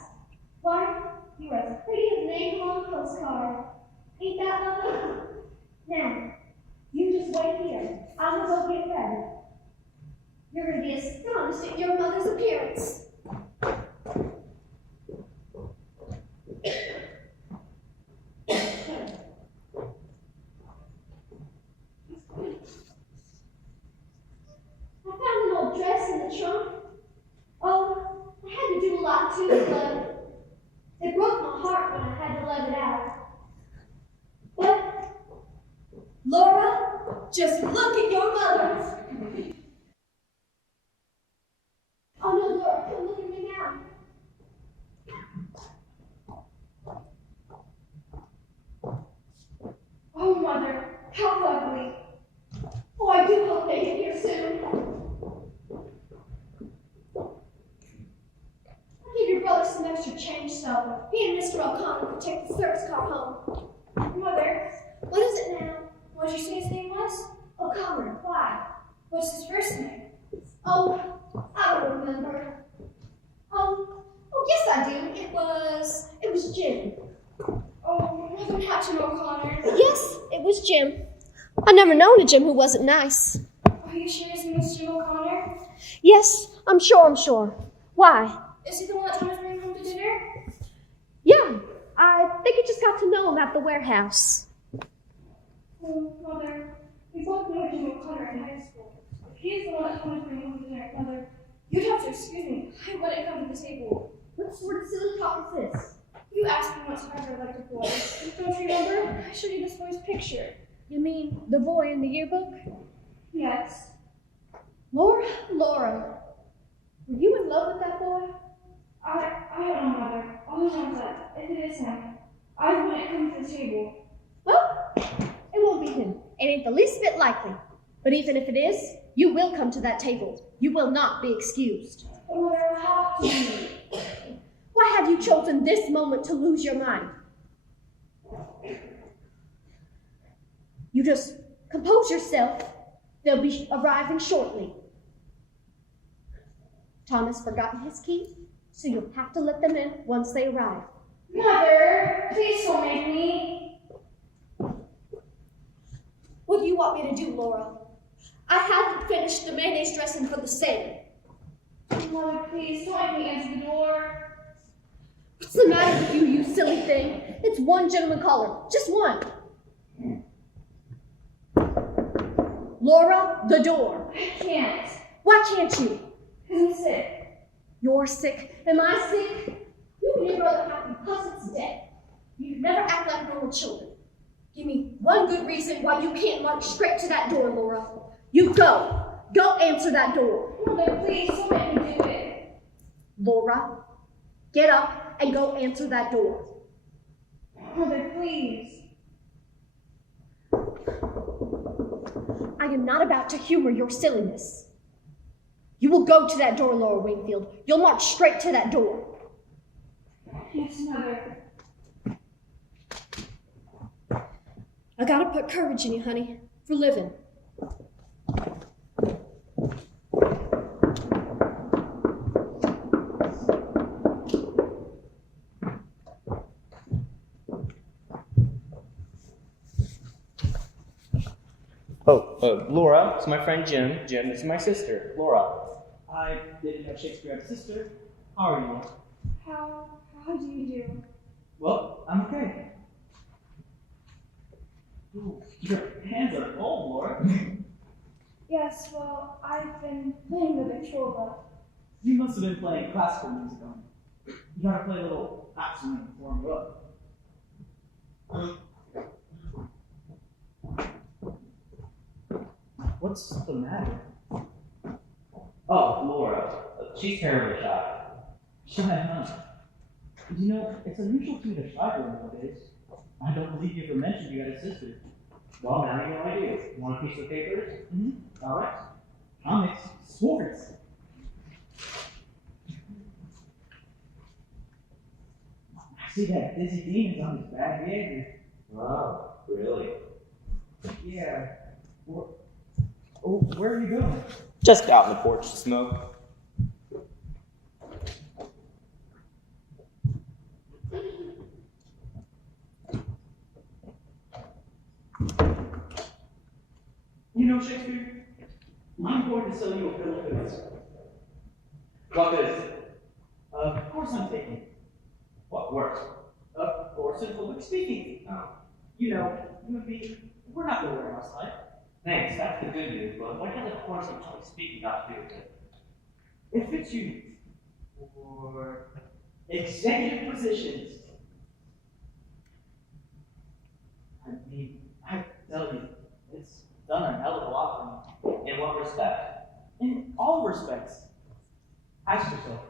Why, you're as pretty as an angel on a postcard. Ain't that lovely? Now, you just wait here. I'm gonna go get ready. You're gonna be astonished at your mother's appearance. I found an old dress in the trunk. Oh, I had to do a lot too, but it broke my heart when I had to let it out. But, Laura, just look at your mother. Oh no, Laura, come look at me now. Oh, Mother, how ugly. Oh, I do hope they get here soon. I'll give your brother some extra change so he and Mr. O'Connor can take the service car home. Mother, what is it now? What did you say his name was? O'Connor. Why? What's his first name? Oh, I don't remember. Oh, yes I do. It was Jim. Oh, Mother Hatton O'Connor. Yes, it was Jim. I never known a Jim who wasn't nice. Are you sure his name is Jim O'Connor? Yes, I'm sure. Why? Is he the one that Thomas bring home to dinner? Yeah, I think you just got to know him at the warehouse. Oh, Mother, we both know Jim O'Connor in high school. If he is the one that Thomas bring home to dinner, Mother, you'd have to excuse me. I wouldn't come to the table. What sort of silly talk is this? You asked me what time I liked a boy. Don't you remember? I showed you this boy's picture. You mean the boy in the yearbook? Yes. Laura, were you in love with that boy? I don't know, Mother. All I know is that if it is him, I wouldn't come to the table. Well, it won't be him. It ain't the least bit likely. But even if it is, you will come to that table. You will not be excused. But Mother, how can you? Why have you chosen this moment to lose your mind? You just compose yourself. They'll be arriving shortly. Tom has forgotten his key, so you'll have to let them in once they arrive. Mother, please don't make me. What do you want me to do, Laura? I haven't finished the mayonnaise dressing for the salmon. Mother, please don't make me answer the door. What's the matter with you, you silly thing? It's one gentleman caller. Just one. Laura, the door. I can't. Why can't you? Because I'm sick. You're sick. Am I sick? You and your brother have to be pussets dead. You never act like normal children. Give me one good reason why you can't march straight to that door, Laura. You go. Go answer that door. Mother, please don't make me do it. Laura, get up and go answer that door. Mother, please. I am not about to humor your silliness. You will go to that door, Laura Wingfield. You'll march straight to that door. Yes, Mother. I gotta put courage in you, honey, for living. Laura, this is my friend Jim. Jim, this is my sister, Laura. I didn't know Shakespeare had a sister. How are you? How do you do? Well, I'm okay. Ooh, your hands are cold, Laura. Yes, well, I've been playing the Victrola. You must have been playing classical music on it. You gotta play a little accent to warm you up. What's the matter? Oh, Laura. She's terribly shy. Shy, huh? You know, it's unusual to meet a shy girl nowadays. I don't believe you ever mentioned you had a sister. Well, now you know I do. You want a piece of papers? Mm-hmm. All right. Comics, sports. I see that Dizzy Demon's on his bad behavior. Wow, really? Yeah. Where are you going? Just out on the porch to smoke. You know, Shakespeare, I'm going to sell you a bill of goods. What is it? Of course I'm taking. What works? Of course in public speaking. You know, you and me, we're not the warehouse life. Thanks, that's the good news, but what has a course in public speaking got to do with it? It fits you for executive positions. I mean, I tell you, it's done a hell of a lot for me. In what respect? In all respects. Ask yourself,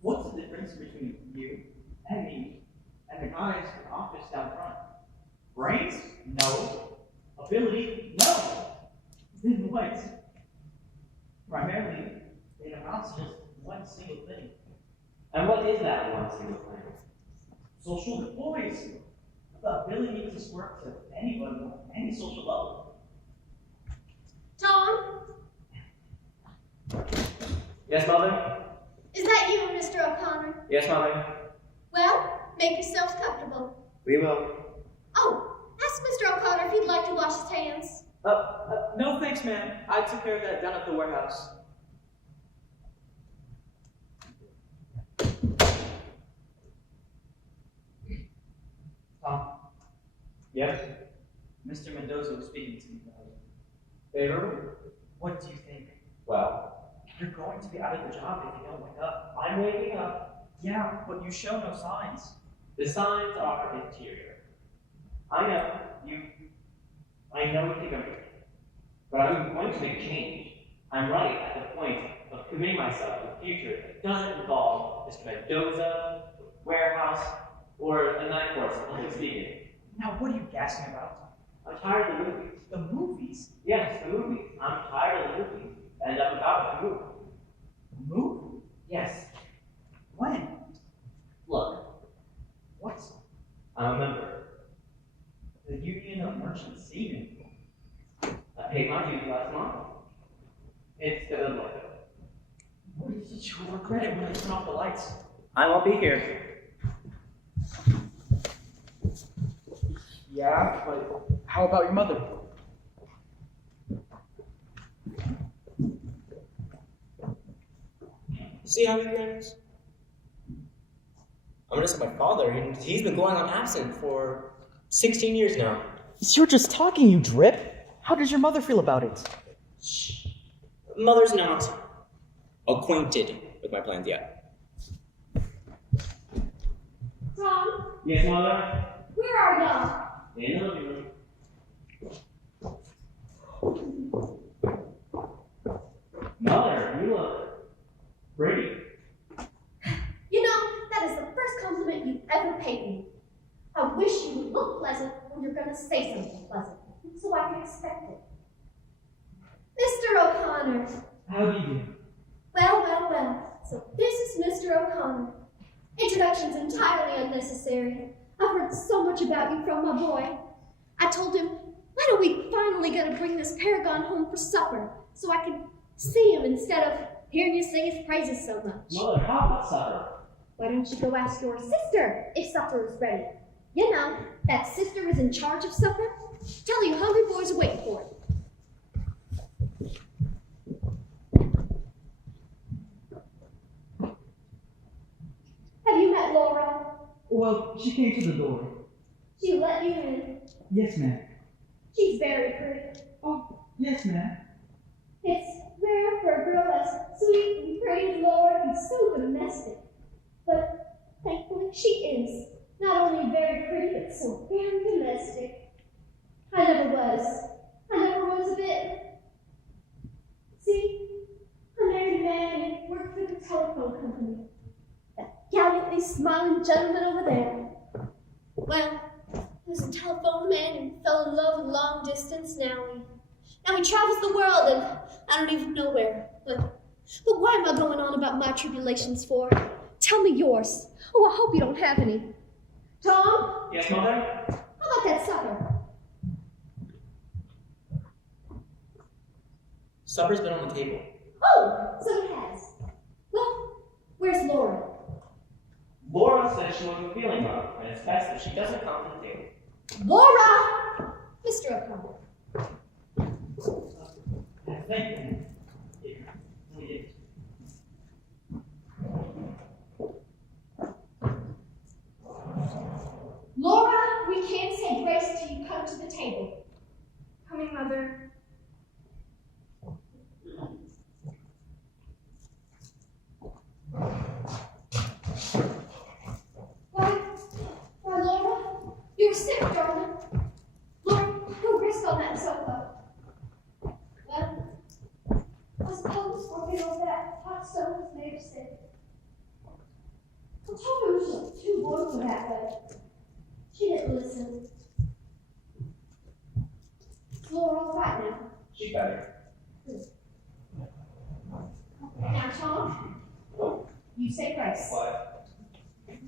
what's the difference between you and me and the guys in the office down front? Brains? No. Ability? No. Then what? Primarily, it amounts to just one single thing. And what is that one single thing? Social diplomacy. The ability to work with anybody on any social level. Tom, Yes, Mother? is that you, Mr. O'Connor? Yes, Mother? Well, make yourselves comfortable. We will. Oh, ask Mr. O'Connor if he'd like to wash his hands. No thanks, ma'am. I took care of that down at the warehouse. Tom, Yes? Mr. Mendoza was speaking to me about it. Favor? What do you think? Well, You're going to be out of the job if you don't wake up. I'm waking up. Yeah, but you show no signs. The signs are interior. I know you think I'm right. But I'm going to make change. I'm right at the point of committing myself to a future that doesn't involve Mr. Mendoza, warehouse, or a night course of public speaking. Now, what are you gasping about? I'm tired of the movies. The movies? Yes, the movies. I'm tired of the movies. And I'm about to move. Move? Yes. When? Look, What? I'm a member. The Union of Merchant Seamen. I paid my dues last month. It's gonna look good. You'll regret it when I turn off the lights. I won't be here. Yeah, but how about your mother? See how he grinds? I'm gonna ask my father, and he's been going on absent for 16 years now. You're just talking, you drip. How does your mother feel about it? Shh. Mother's not acquainted with my plans yet. Tom, Yes, Mother? where are y'all? In the living room. Mother, you look pretty. You know, that is the first compliment you've ever paid me. I wish you would look pleasant when you're going to say something pleasant, so I can expect it. Mr. O'Connor, How do you do? So this is Mr. O'Connor. Introduction's entirely unnecessary. I've heard so much about you from my boy. I told him, why don't we finally get to bring this paragon home for supper so I can see him instead of hearing you sing his praises so much. Mother, how about supper? Why don't you go ask your sister if supper is ready? You know, that sister is in charge of supper. Tell you hungry boys are waiting for it. Have you met Laura? Well, she came to the door. She let you in. Yes, ma'am. She's very pretty. Oh, yes, ma'am. It's rare for a girl as sweet and pretty as Laura and so domestic. But thankfully she is. Not only very pretty, but so very domestic. I never was. I never was a bit. See, I married a man and worked for the telephone company. That gallantly smiling gentleman over there. Well, he was a telephone man and fell in love with long distance. Now he travels the world and I don't even know where. But why am I going on about my tribulations for? Tell me yours. Oh, I hope you don't have any. Tom? Yes, Mother? How about that supper? Supper's been on the table. Oh, so it has. Well, where's Laura? Laura said she wasn't feeling well, and it's best if she doesn't come to the table. Laura! Mr. O'Connor. Thank you. Yes. Laura, we can't say grace till you come to the table. Coming, Mother. Why, Laura, you were sick, darling. Laura, go rest on that sofa. Well, I suppose working over that hot stove has made her sick. I told her it was too warm for that, but she didn't listen. Is Laura all right now? She's better. Now, Tom, you say grace. What?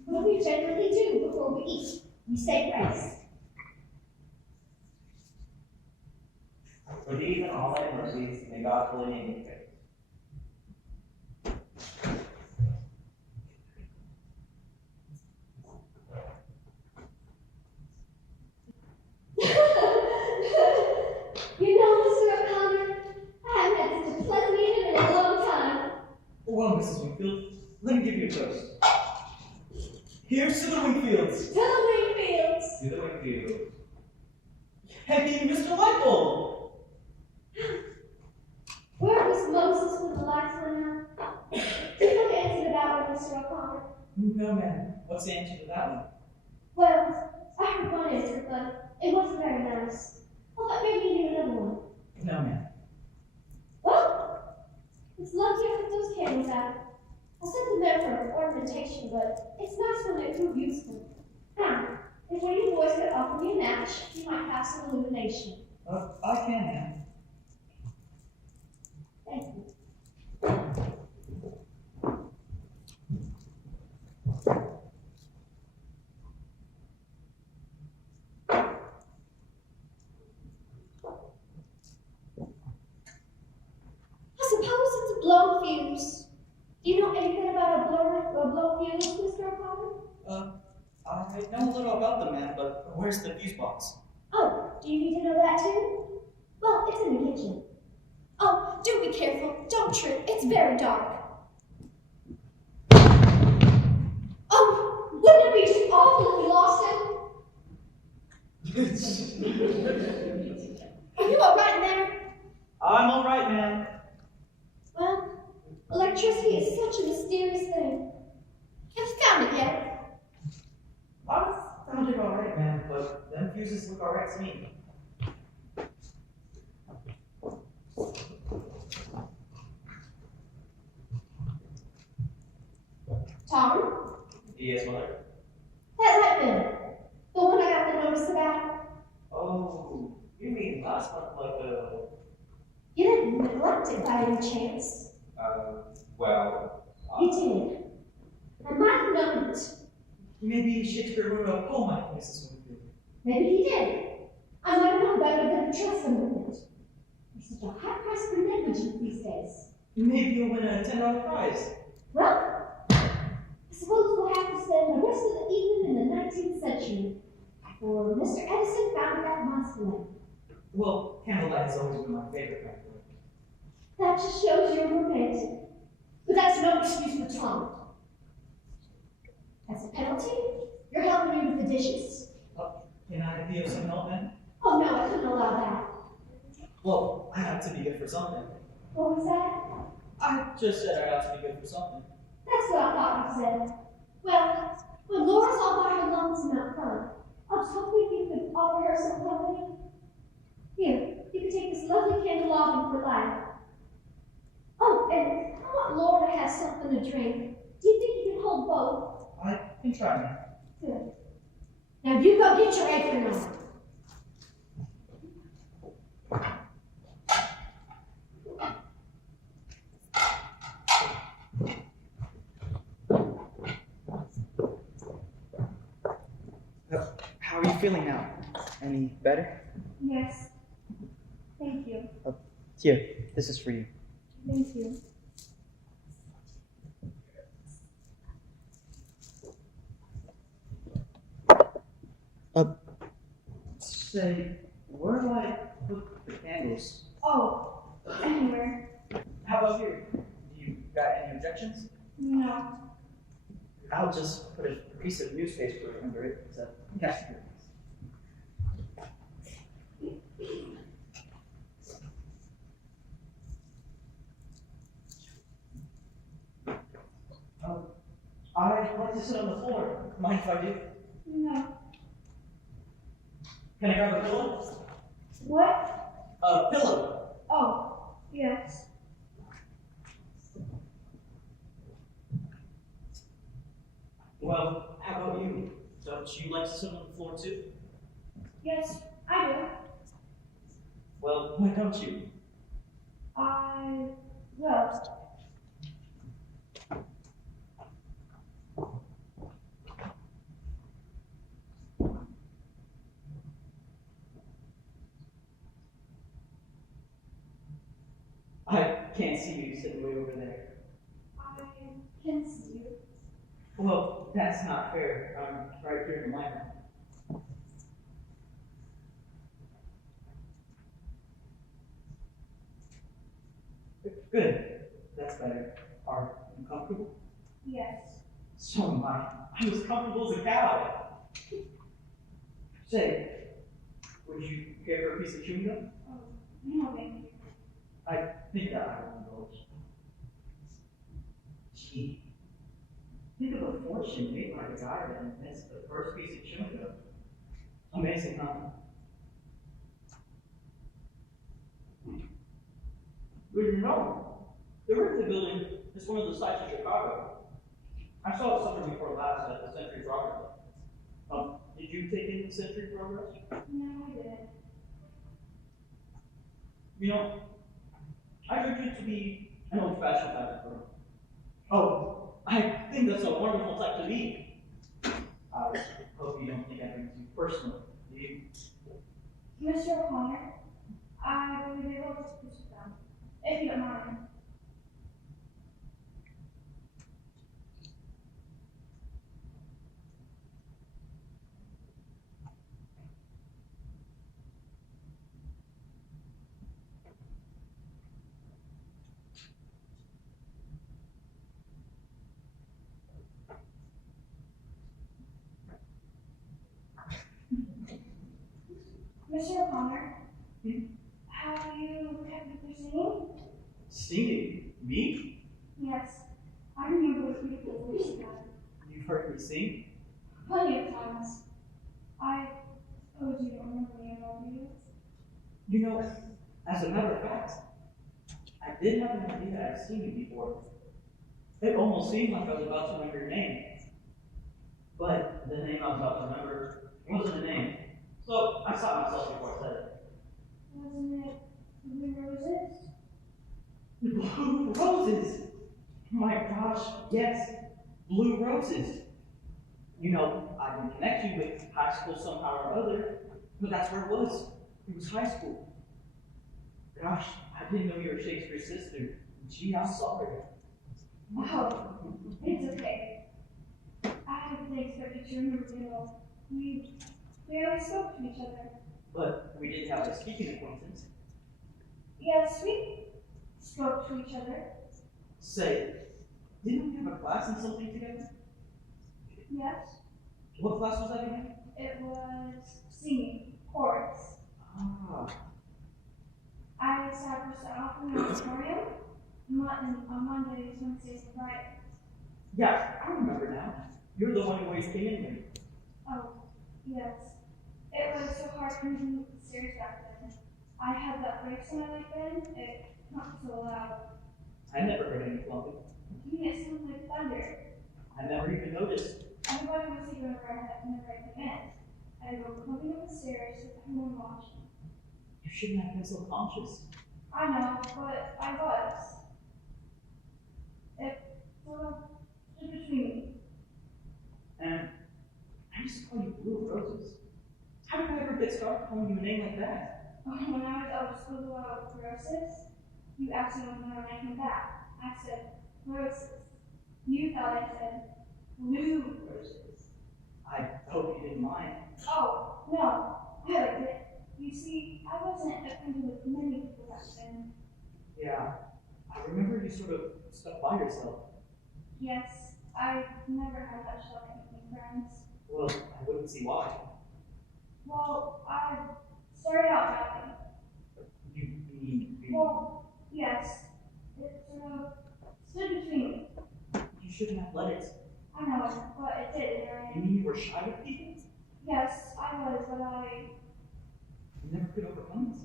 What do we generally do before we eat? We say grace. For these and all thy mercies, may God's holy name be praised. You know, Mr. O'Connor, I haven't had such a pleasant evening in a long time. Well, Mrs. Wingfield, let me give you a toast. Here's to the Wingfields. To the Wingfields. To the Wingfield. Hey, Mr. Lightbulb. Where was Moses when the lights went out? Do you know the answer to that one, Mr. O'Connor? No, ma'am. What's the answer to that one? Well, I heard one answer, but it wasn't very nice. I thought maybe you knew another one. No, ma'am. Well, it's lucky I put those candles out. I sent them there for ornamentation, but it's nice when they prove useful. Now, if one of you boys could offer me a match, you might have some illumination. I can, ma'am. Thank you. I suppose it's a blown fuse. Do you know anything about a blown fuse, Mr. O'Connor? I know a little about them, ma'am, but where's the fuse box? Oh, do you need to know that too? Well, it's in the kitchen. Oh, do be careful. Don't trip. It's very dark. Oh, wouldn't it be just awful if we lost him? Are you all right in there? I'm all right, ma'am. Well, electricity is such a mysterious thing. Have you found it yet? I found it all right, ma'am, but them fuses look all right to me. Tom? Yes, Mother? That light bill. The one I got the notice about. Oh, you mean last month, You didn't neglect it by any chance. well, He did. I might have known it. Maybe Shakespeare wrote a poem like Mrs. Wingfield. Maybe he did. I might have known better than to trust him with it. There's such a high price for negligence these days. Maybe you'll win a $10 prize. Well, I suppose we'll have to spend the rest of the evening in the 19th century. For Mr. Edison found that masculine. Well, candlelight has always been my favorite kind of work. That just shows you're romantic. But that's no excuse for Tom. As a penalty, you're helping me with the dishes. Can I be of some help, then? Oh no, I couldn't allow that. Well, I have to be good for something. What was that? I just said I ought to be good for something. That's what I thought you said. Well, when Laura's all by her lungs out front, I was hoping you could offer her some company. Here, you can take this lovely candelabrum for life. Oh, and I want Laura to have something to drink. Do you think you can hold both? I can try now. Good. Now you go get your apron on. How are you feeling now? Any better? Yes. Thank you. Here, this is for you. Thank you. Say, where do I put the candles? Oh, anywhere. How about here? Do you got any objections? No. I'll just put a piece of newspaper under it as a cafeteria. I'd like to sit on the floor. Mind if I do? No. Can I grab a pillow? What? A pillow. Oh, yes. Well, how about you? Don't you like to sit on the floor too? Yes, I do. Well, why don't you? Well, I can't see you sitting way over there. I can see you. Well, that's not fair. I'm right here in my room. Good. That's better. Are you comfortable? Yes. So am I. I'm as comfortable as a cow. Say, would you care for a piece of chewing gum? Oh, no, thank you. I think that I will indulge. Gee, think of a fortune made by the guy that invents the first piece of chewing gum. Amazing, huh? Well, you know, the Ripley building is one of the sites of Chicago. I saw it summer before last at the Century Progress. Did you take in the Century Progress? No, I didn't. You know, I urge you to be an old-fashioned type of girl. Oh, I think that's a wonderful type to be. I hope you don't think I'm being too personal, do you? Mr. O'Connor, I will be able to push it down, if you don't mind. Mr. O'Connor, have you kept up your singing? Singing? Me? Yes. I remember what beautiful voice you had. You've heard me sing? Plenty of times. I suppose you don't remember me at all, do you? You know, as a matter of fact, I did have an idea that I'd seen you before. It almost seemed like I was about to remember your name. But the name I was about to remember wasn't a name. So I stopped myself before I said it. Wasn't it Blue Roses? Blue roses! My gosh, yes, blue roses. You know, I didn't connect you with high school somehow or other, but that's where it was. It was high school. Gosh, I didn't know you were Shakespeare's sister. Gee, I'm sorry. Oh, it's okay. I didn't expect you to remember me at all. We barely spoke to each other. But we did have a speaking acquaintance. Yes, we spoke to each other. Say, didn't we have a class in something together? Yes. What class was that again? It was singing, chorus. Ah, I sat for off in the auditorium on Mondays, Wednesdays, and Fridays. yeah, I remember now. You're the one who always came in late. Oh, yes. It was so hard for me to move the stairs back then. I had that brakes on my leg then. It not so loud. I never heard any clumping. You mean it sounded like thunder. I never even noticed. Everybody was sleeping around whenever I came in. I go clumping up the stairs with everyone watching. You shouldn't have been so conscious. I know, but I was. It sort of stood between me. And I used to call you Blue Roses. How did I ever get started calling you a name like that? When I was out of school about roses, you asked me when I came back. I said roses. You thought I said blue roses. I hope you didn't mind. Oh, no, I liked it. You see, I wasn't acquainted with many people back then. Yeah, I remember you sort of stuck by yourself. Yes, I never had much luck making friends. Well, I wouldn't see why. Well, I started out that way. You mean Well, yes, it sort of stood between me. you shouldn't have let it. I know, but it did, and You mean you were shy with people? yes, I was, but I, You never could overcome it.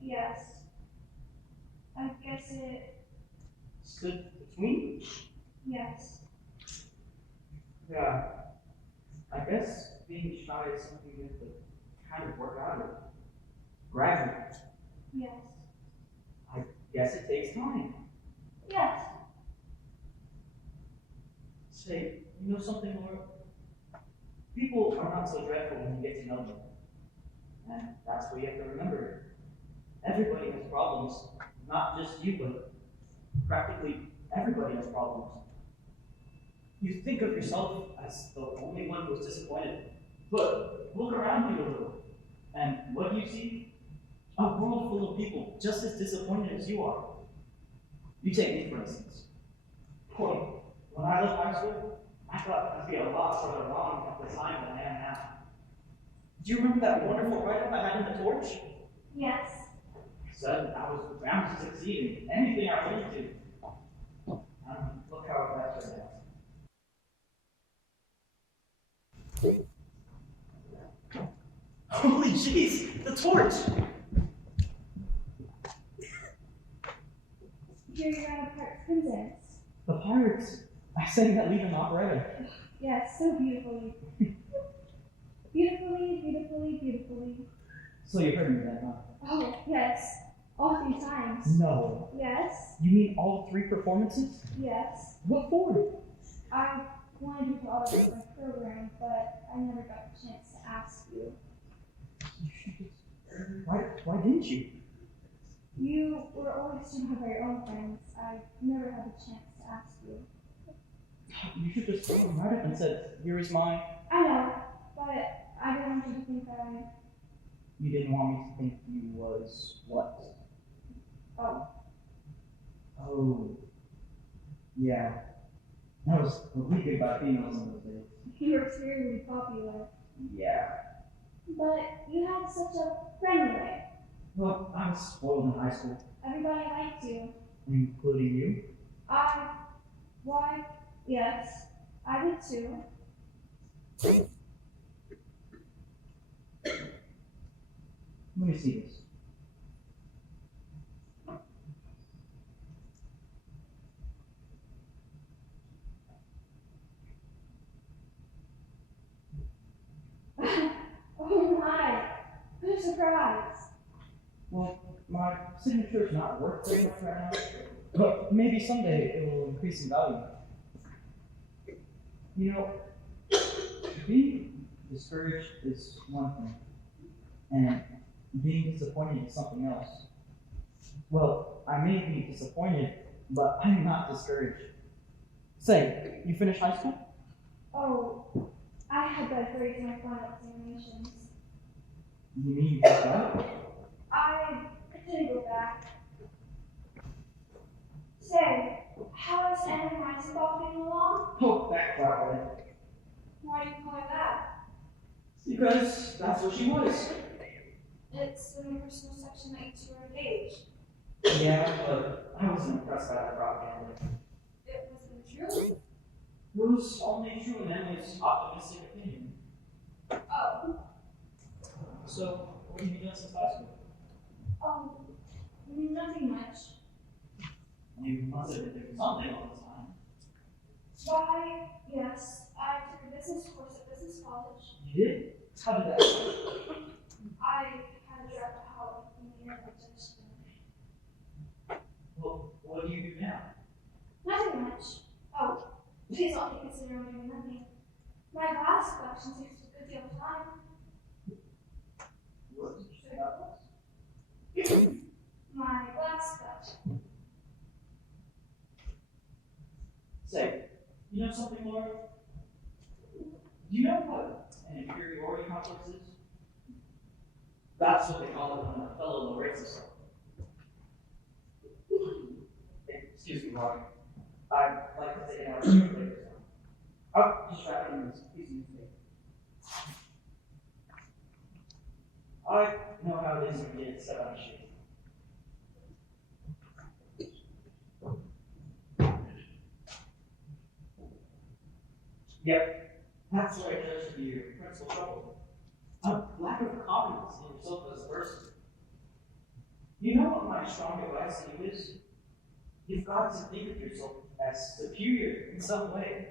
yes. I guess it, Stood between you? yes. Yeah. I guess being shy is something you have to kind of work out of. Gradually. Yes. I guess it takes time. Yes. Say, you know something, Laura? People are not so dreadful when you get to know them. And that's what you have to remember. Everybody has problems. Not just you, but practically everybody has problems. You think of yourself as the only one who was disappointed. But look around you a little. And what do you see? A world full of people just as disappointed as you are. You take me, for instance. Boy, when I left high school, I thought I'd be a lot further along at the time than I am now. Do you remember that wonderful write-up I had in the torch? Yes. I said I was bound to succeed in anything I went into. Look how that turned out. Holy jeez, the torch! Here you are, Park Princess. The pirates! I sang that lead in opera. Yes, so beautifully. Beautifully, beautifully, beautifully. So you heard me then, huh? Oh, yes. All 3 times. No. Yes. You mean all 3 performances? Yes. What for? I wanted you to audit my program, but I never got the chance to ask you. Why didn't you? You were always too much by your own friends. I never had the chance to ask you. You should just come right up and said, here is my... I know, but I didn't want you to think that You didn't want me to think you was what? Oh. Yeah. That was what we did by females in those days. you were extremely popular. Yeah. But you had such a friendly way. Well, I was spoiled in high school, Everybody liked you. including you. Why, yes, I did too. Let me see this. Oh my, what a surprise. Well, my signature's not worth very much right now, But maybe someday it will increase in value. You know, being discouraged is one thing, and being disappointed is something else. Well, I may be disappointed, but I'm not discouraged. Say, you finished high school? Oh, I had bad grades in my final examinations. You mean you dropped out? I didn't go back. Say, how is Anna Weisenbach getting along? Oh, that cloud. Why do you call her that? Because that's what she was. It's in the personal section that you two are engaged. Yeah, but I wasn't impressed by that propaganda. It wasn't true. It was only true in Emily's optimistic opinion. Oh, So, what have you done since high school? oh, nothing much. You must have been doing something all this time. Why, yes, I took a business course at business college. You did? How did that go? I had to drop out in the end of this. Well, what do you do now? Nothing much. Oh, please don't consider me doing nothing. My glass collection takes a good deal of time. What did you say about this? My glass collection. Say, you know something, Laura? Do you know what an inferiority complex is? That's what they call it when a fellow lowerates himself. Excuse me, Laura. I'd like to take an hour to later. Oh, just wrapping this piece of newspaper. I know how it is when you get set on a shoe. Yep, that's what I judge to be your principal trouble. A lack of confidence in yourself as a person. You know what my strong advice to you is? You've got to think of yourself as superior in some way.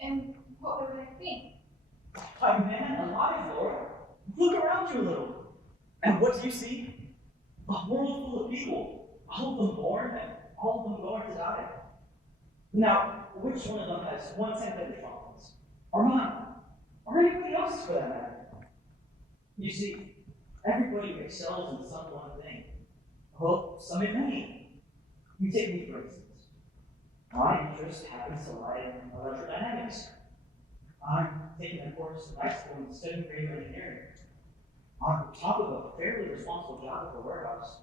And what would I think? Why, man, alive, Laura. Look around you a little. And what do you see? A world full of people. All of them born and all of them going to die. Now, which one of them has 1/10 of your problems? Or mine? Or anybody else's for that matter? You see, everybody excels in some one thing. Well, some in many. You take me, for instance. My interest happens to lie in electrodynamics. I'm taking a course in high school and studying radio engineering. On top of a fairly responsible job at the warehouse,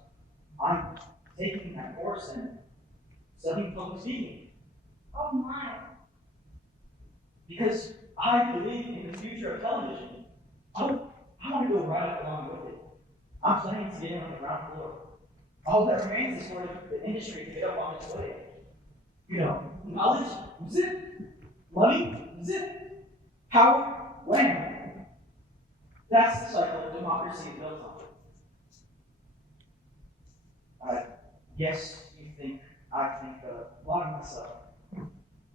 I'm taking that course and studying public speaking. Oh my. Because I believe in the future of television. I want to go right along with it. I'm planning to get in on the ground floor. All that remains is for the industry to get up on its way. You know, knowledge, zip. Money, zip. Power, wham. That's the cycle democracy is built on. Yes, you think I think a lot of myself.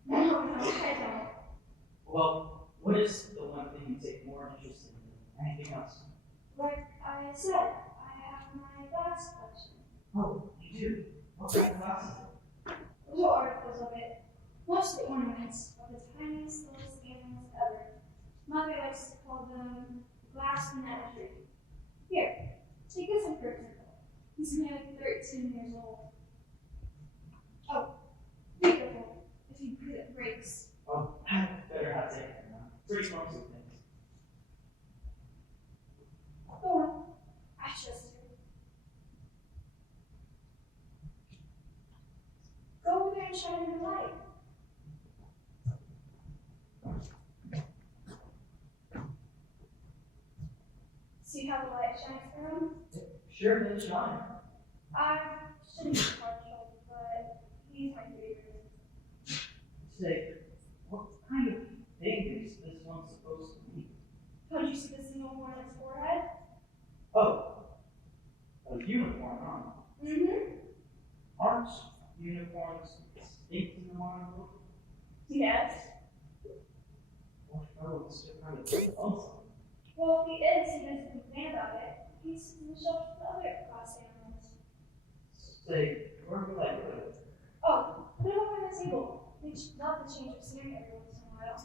No, I don't. Well, what is the one thing you take more interest in than anything else? Like I said, I have my glass collection. Oh, you do? What kind of glass is it? Little articles of it. Mostly ornaments of the tiniest little animals ever. Mother likes to call them Glass Menagerie. Here, take this one for example. He's only like 13 years old. Oh, be careful. If you breathe, it breaks. Oh, I better not take it now. Pretty clumsy things. Go on. I trust you. Go over there and shine in the light. See how the light shines through him? Sure, then shine. I shouldn't be partial, but he's my favorite. Say, what kind of thing is this one supposed to be? Don't you see the single horn on its forehead? Oh, a unicorn, huh? Mm-hmm. Aren't unicorns extinct in the modern world? Yes. What fellow is still kind of lonesome? Well, if he is, he doesn't complain about it. He's in the shelter with the other glass animals. Say, where will I go? We'd love to change of scenery every once in a while.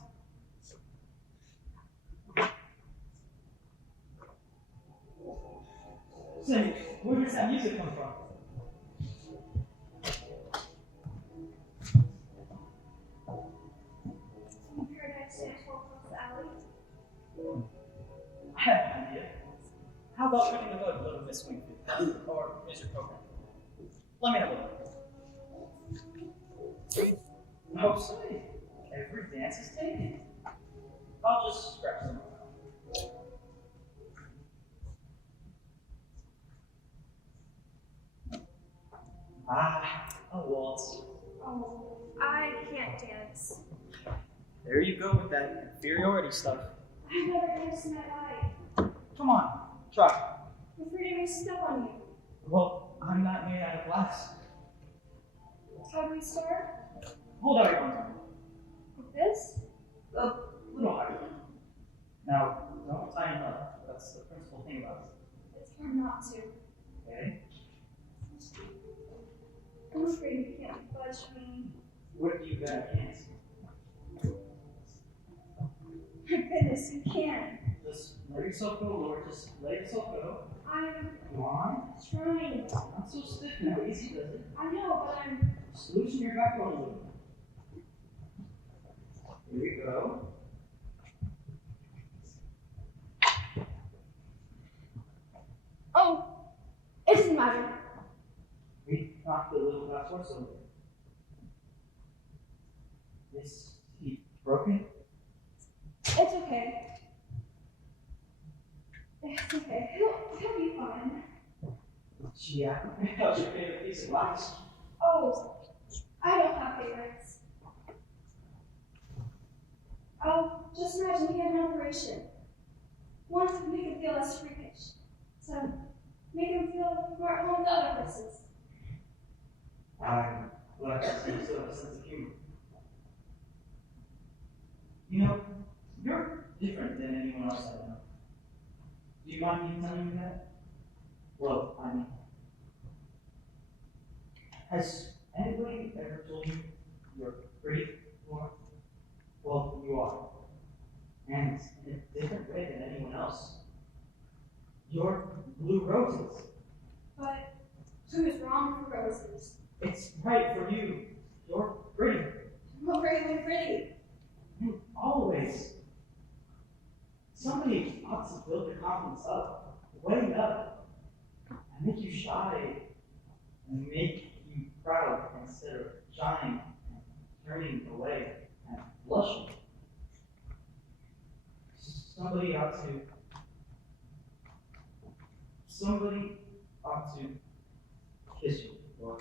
Say, where does that music come from? You've heard I stand across the alley? I have no idea. How about we can go to Little Miss Wingfield? Or is your program? Let me have a look. No, say, every dance is taken. I'll just scratch them out. A waltz. Oh, I can't dance. There you go with that inferiority stuff. I've never danced in my life. Come on, try. I'm afraid I may step on you. Well, I'm not made out of glass. How do we start? Hold out your arms. Like this? A little higher. Now, don't tighten up. That's the principal thing about it. It's hard not to. Okay? I'm afraid you can't budge me. What if you got a chance? My goodness, you can. Just let yourself go, Lord. Just let yourself go. I'm Come on. trying. Not so stiff now. Easy does it. I know, but I'm. Just loosen your backbone a little. Here we go. Oh, it doesn't matter. We knocked the little glass horse over. Is he broken? It's okay. It's okay. He'll be fine. Yeah. That was your favorite piece of glass. Oh, I don't have favorites. I'll just imagine he had an operation. Wanted to make him feel less freakish. So, make him feel more at home with other horses. I'm glad to see you still have a sense of humor. You know, you're different than anyone else I know. Do you mind me telling you that? Well, I mean, has anybody ever told you you're pretty more? Well, you are. And in a different way than anyone else. You're blue roses. But who's wrong for roses? It's right for you. You're pretty. I'm really pretty. You always. Somebody ought to build your confidence up, way up, and make you shy, and make you proud instead of shying and turning away and blushing. Somebody ought to kiss you, or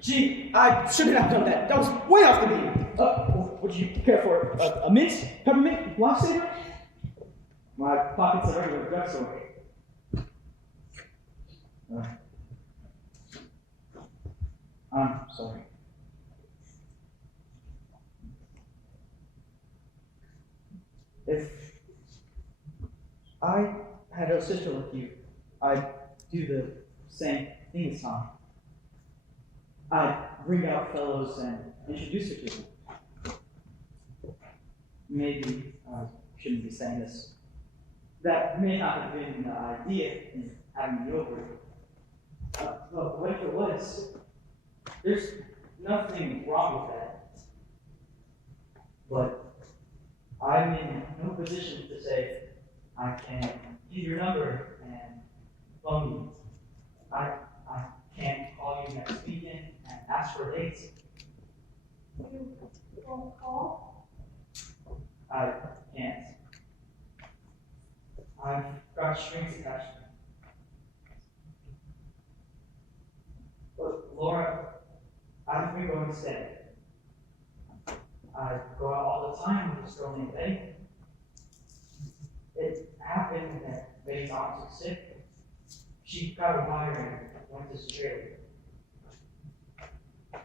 Gee, I shouldn't have done that. That was way off the beam. Would you care for a mint? Peppermint? Lifesaver? my pockets are everywhere, drugstore. I'm sorry. If I had a sister like you, I'd do the same thing as Tom. I'd bring out fellows and introduce her to them. Maybe I shouldn't be saying this. That may not have been the idea in having me over. But what if it was? There's nothing wrong with that. But I'm in no position to say I can give your number and phone you. I can't call you next weekend and ask for dates. You won't call? I can't. I've got strings attached. But Laura, I've been going to stay. I go out all the time with this girl named Betty. It happened that Betty's aunt was sick. She got a wire and went to Australia.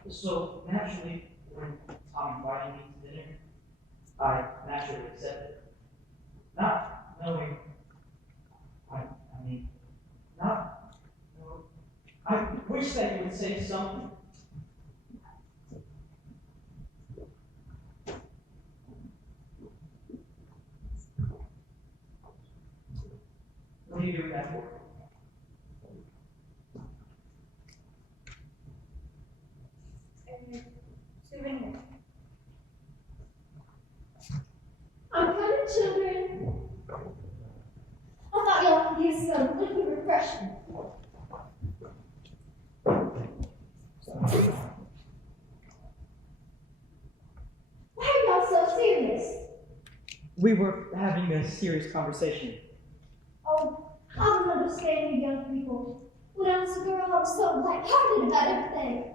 So naturally, when Tom invited me to dinner, I naturally accepted. Not knowing, I wish that you would say something. What are you doing that for? Souvenir. I'm coming, children. I thought y'all could use some liquid refreshment. Why are y'all so serious? We were having a serious conversation. Oh, I don't understand you young people. When I was a girl, I was so light-hearted about everything.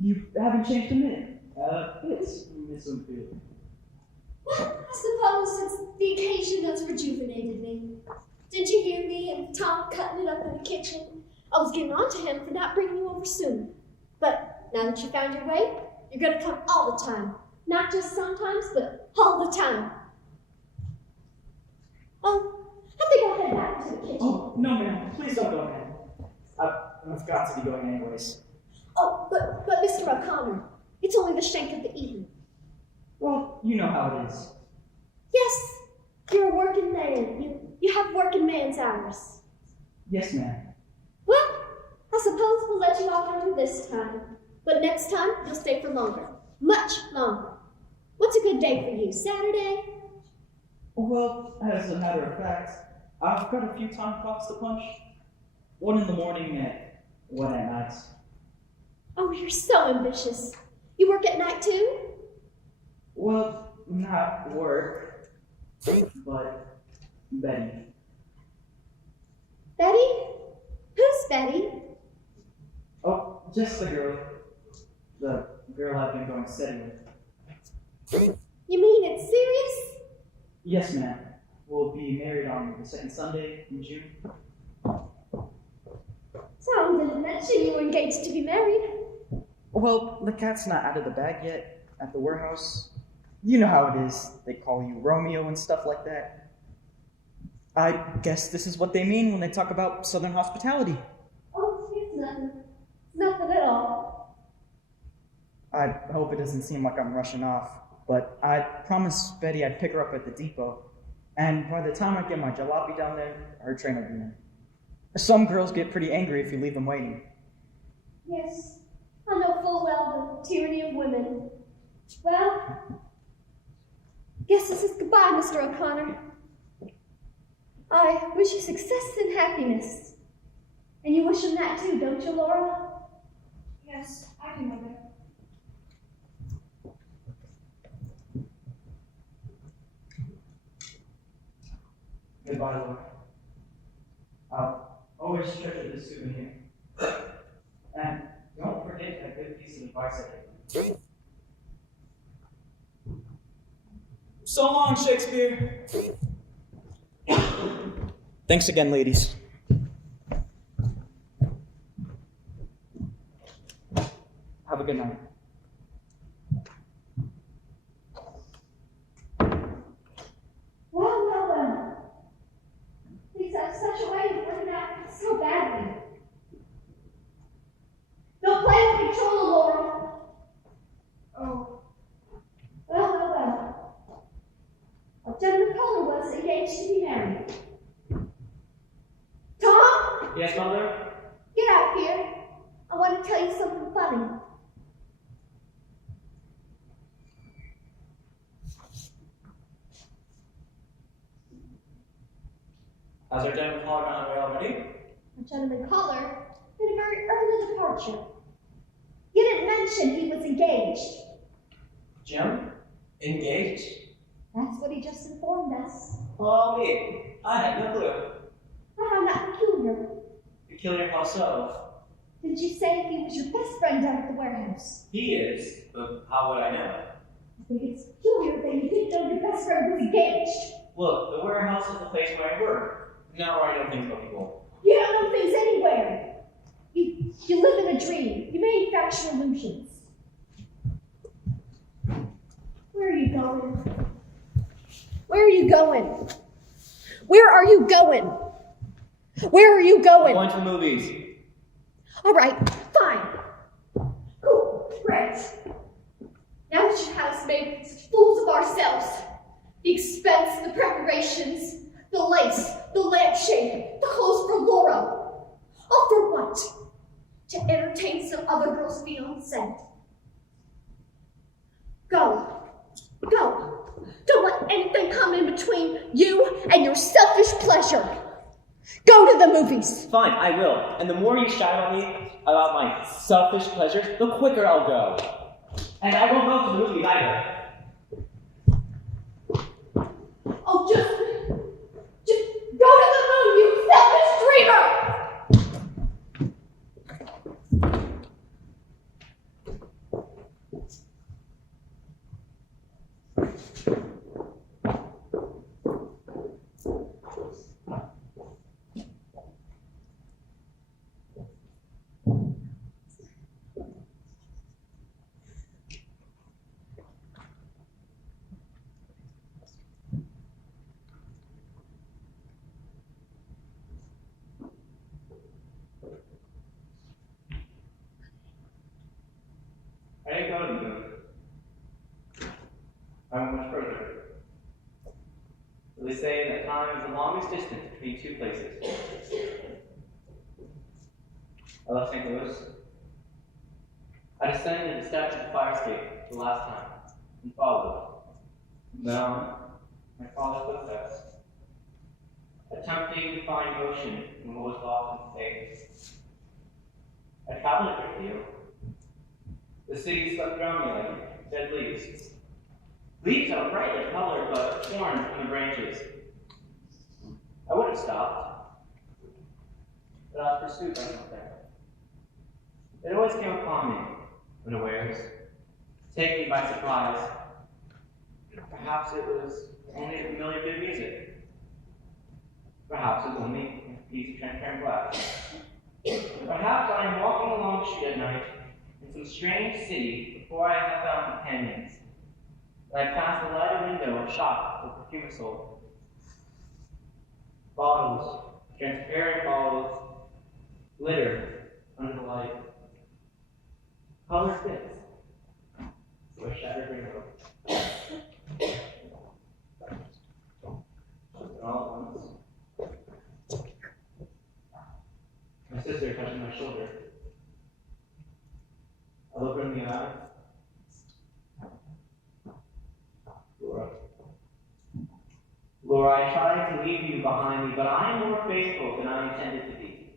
You haven't changed a minute. It's Miss Wingfield. Well, I suppose it's the occasion that's rejuvenated me. Didn't you hear me and Tom cutting it up in the kitchen? I was getting on to him for not bringing you over soon. But now that you found your way, you're going to come all the time. Not just sometimes, but all the time. Oh, I think I'll head back to the kitchen. Oh, no, ma'am. Please don't go ahead. I've got to be going anyways. Oh, but Mr. O'Connor, it's only the shank of the evening. Well, you know how it is. Yes, you're a working man. You have working man's hours. Yes, ma'am. Well, I suppose we'll let you off early this time. But next time, you'll stay for longer. Much longer. What's a good day for you? Saturday? Well, as a matter of fact, I've got a few time clocks to punch. One in the morning and one at night. Oh, you're so ambitious. You work at night too? Well, not work, but Betty. Betty? Who's Betty? Oh, just the girl. The girl I've been going steady with. You mean it's serious? Yes, ma'am. We'll be married on the second Sunday in June. Tom didn't mention you were engaged to be married. Well, the cat's not out of the bag yet at the warehouse. You know how it is. They call you Romeo and stuff like that. I guess this is what they mean when they talk about Southern hospitality. Oh, it's nothing. Nothing at all. I hope it doesn't seem like I'm rushing off, but I promised Betty I'd pick her up at the depot. And by the time I get my jalopy down there, her train will be in. Some girls get pretty angry if you leave them waiting. Yes, I know full well the tyranny of women. Well, guess this is goodbye, Mr. O'Connor. I wish you success and happiness. And you wish him that too, don't you, Laura? Yes, I do, Mother. Goodbye, Laura. I'll always treasure this souvenir. And don't forget that good piece of advice I gave you. So long, Shakespeare. Thanks again, ladies. Have a good night. Well. These have such a way of working out so badly. Don't play with control, Laura. Oh. Well. A gentleman caller was engaged to be married. Tom, Yes, Mother? get out here. I want to tell you something funny. Has our gentleman caller gone away already? A gentleman caller had a very early departure. You didn't mention he was engaged. Jim? Engaged? That's what he just informed us. Oh, me. I had no clue. I found that peculiar. Peculiar how so? Did you say he was your best friend down at the warehouse? He is, but how would I know? I think it's peculiar that you didn't know your best friend was engaged. Look, the warehouse is the place where I work. Not where I know things about people. You don't know things anywhere. You live in a dream. You manufacture illusions. Where are you going? Where are you going? Where are you going? Where are you going? Going to the movies. All right, fine. Cool, great. Now that you have us made such fools of ourselves, the expense, the preparations, the lace, the lampshade, the clothes for Laura. All for what? To entertain some other girl's fiancé. Go. Go. Don't let anything come in between you and your selfish pleasure. Go to the movies. Fine, I will. And the more you shout at me about my selfish pleasures, the quicker I'll go. And I won't go to the movies either. Oh, just go to the moon, you selfish dreamer! I didn't go to the moon. I went much further. They say that time is the longest distance between two places. I left St. Louis. I descended the steps of the fire escape the last time and followed. Now, my father's footsteps, attempting to find motion in what was lost in space. I traveled a great deal. The city swept around me like dead leaves. Leaves that were brightly colored but torn from the branches. I would have stopped, but I was pursued by something. It always came upon me unawares, taking me by surprise. Perhaps it was only a familiar bit of music. Perhaps it was only a piece of transparent glass. Perhaps I am walking along the street at night in some strange city before I have found companions. And I pass the lighted window of a shop where perfume is sold. Bottles, transparent bottles, glitter under the light. Color fits to a shattered rainbow. And all at once, my sister touching my shoulder. I look her in the eye. Laura, I tried to leave you behind me, but I am more faithful than I intended to be.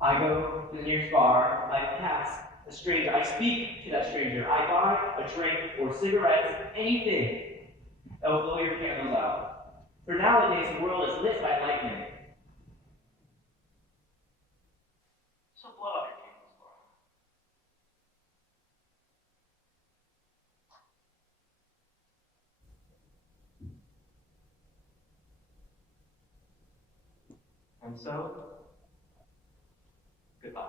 I go to the nearest bar, I pass a stranger, I speak to that stranger, I buy a drink or cigarettes, anything that will blow your candles out. For nowadays, the world is lit by lightning. So blow out your candles, Laura. And so, goodbye.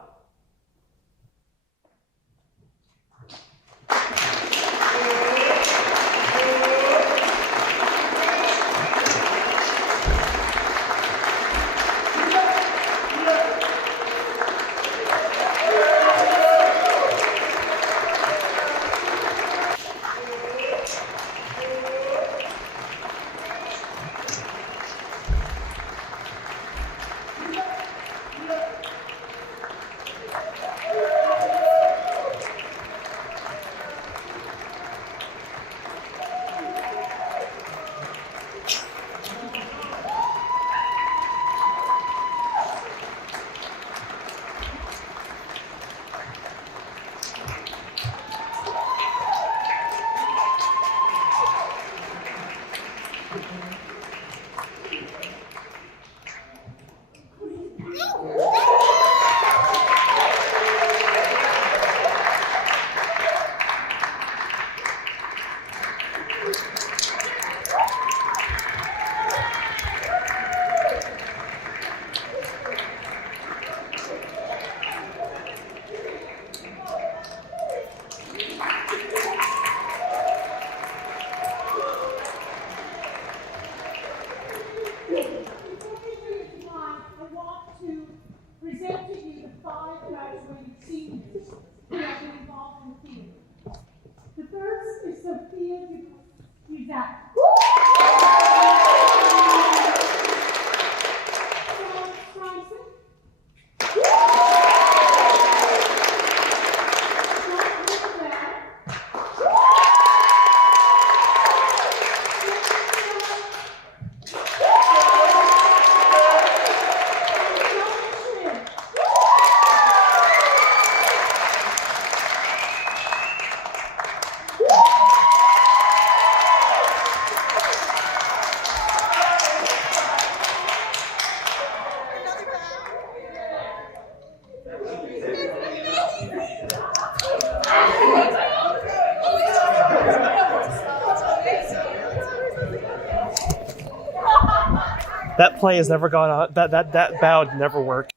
That play has never gone on. That bow would never work.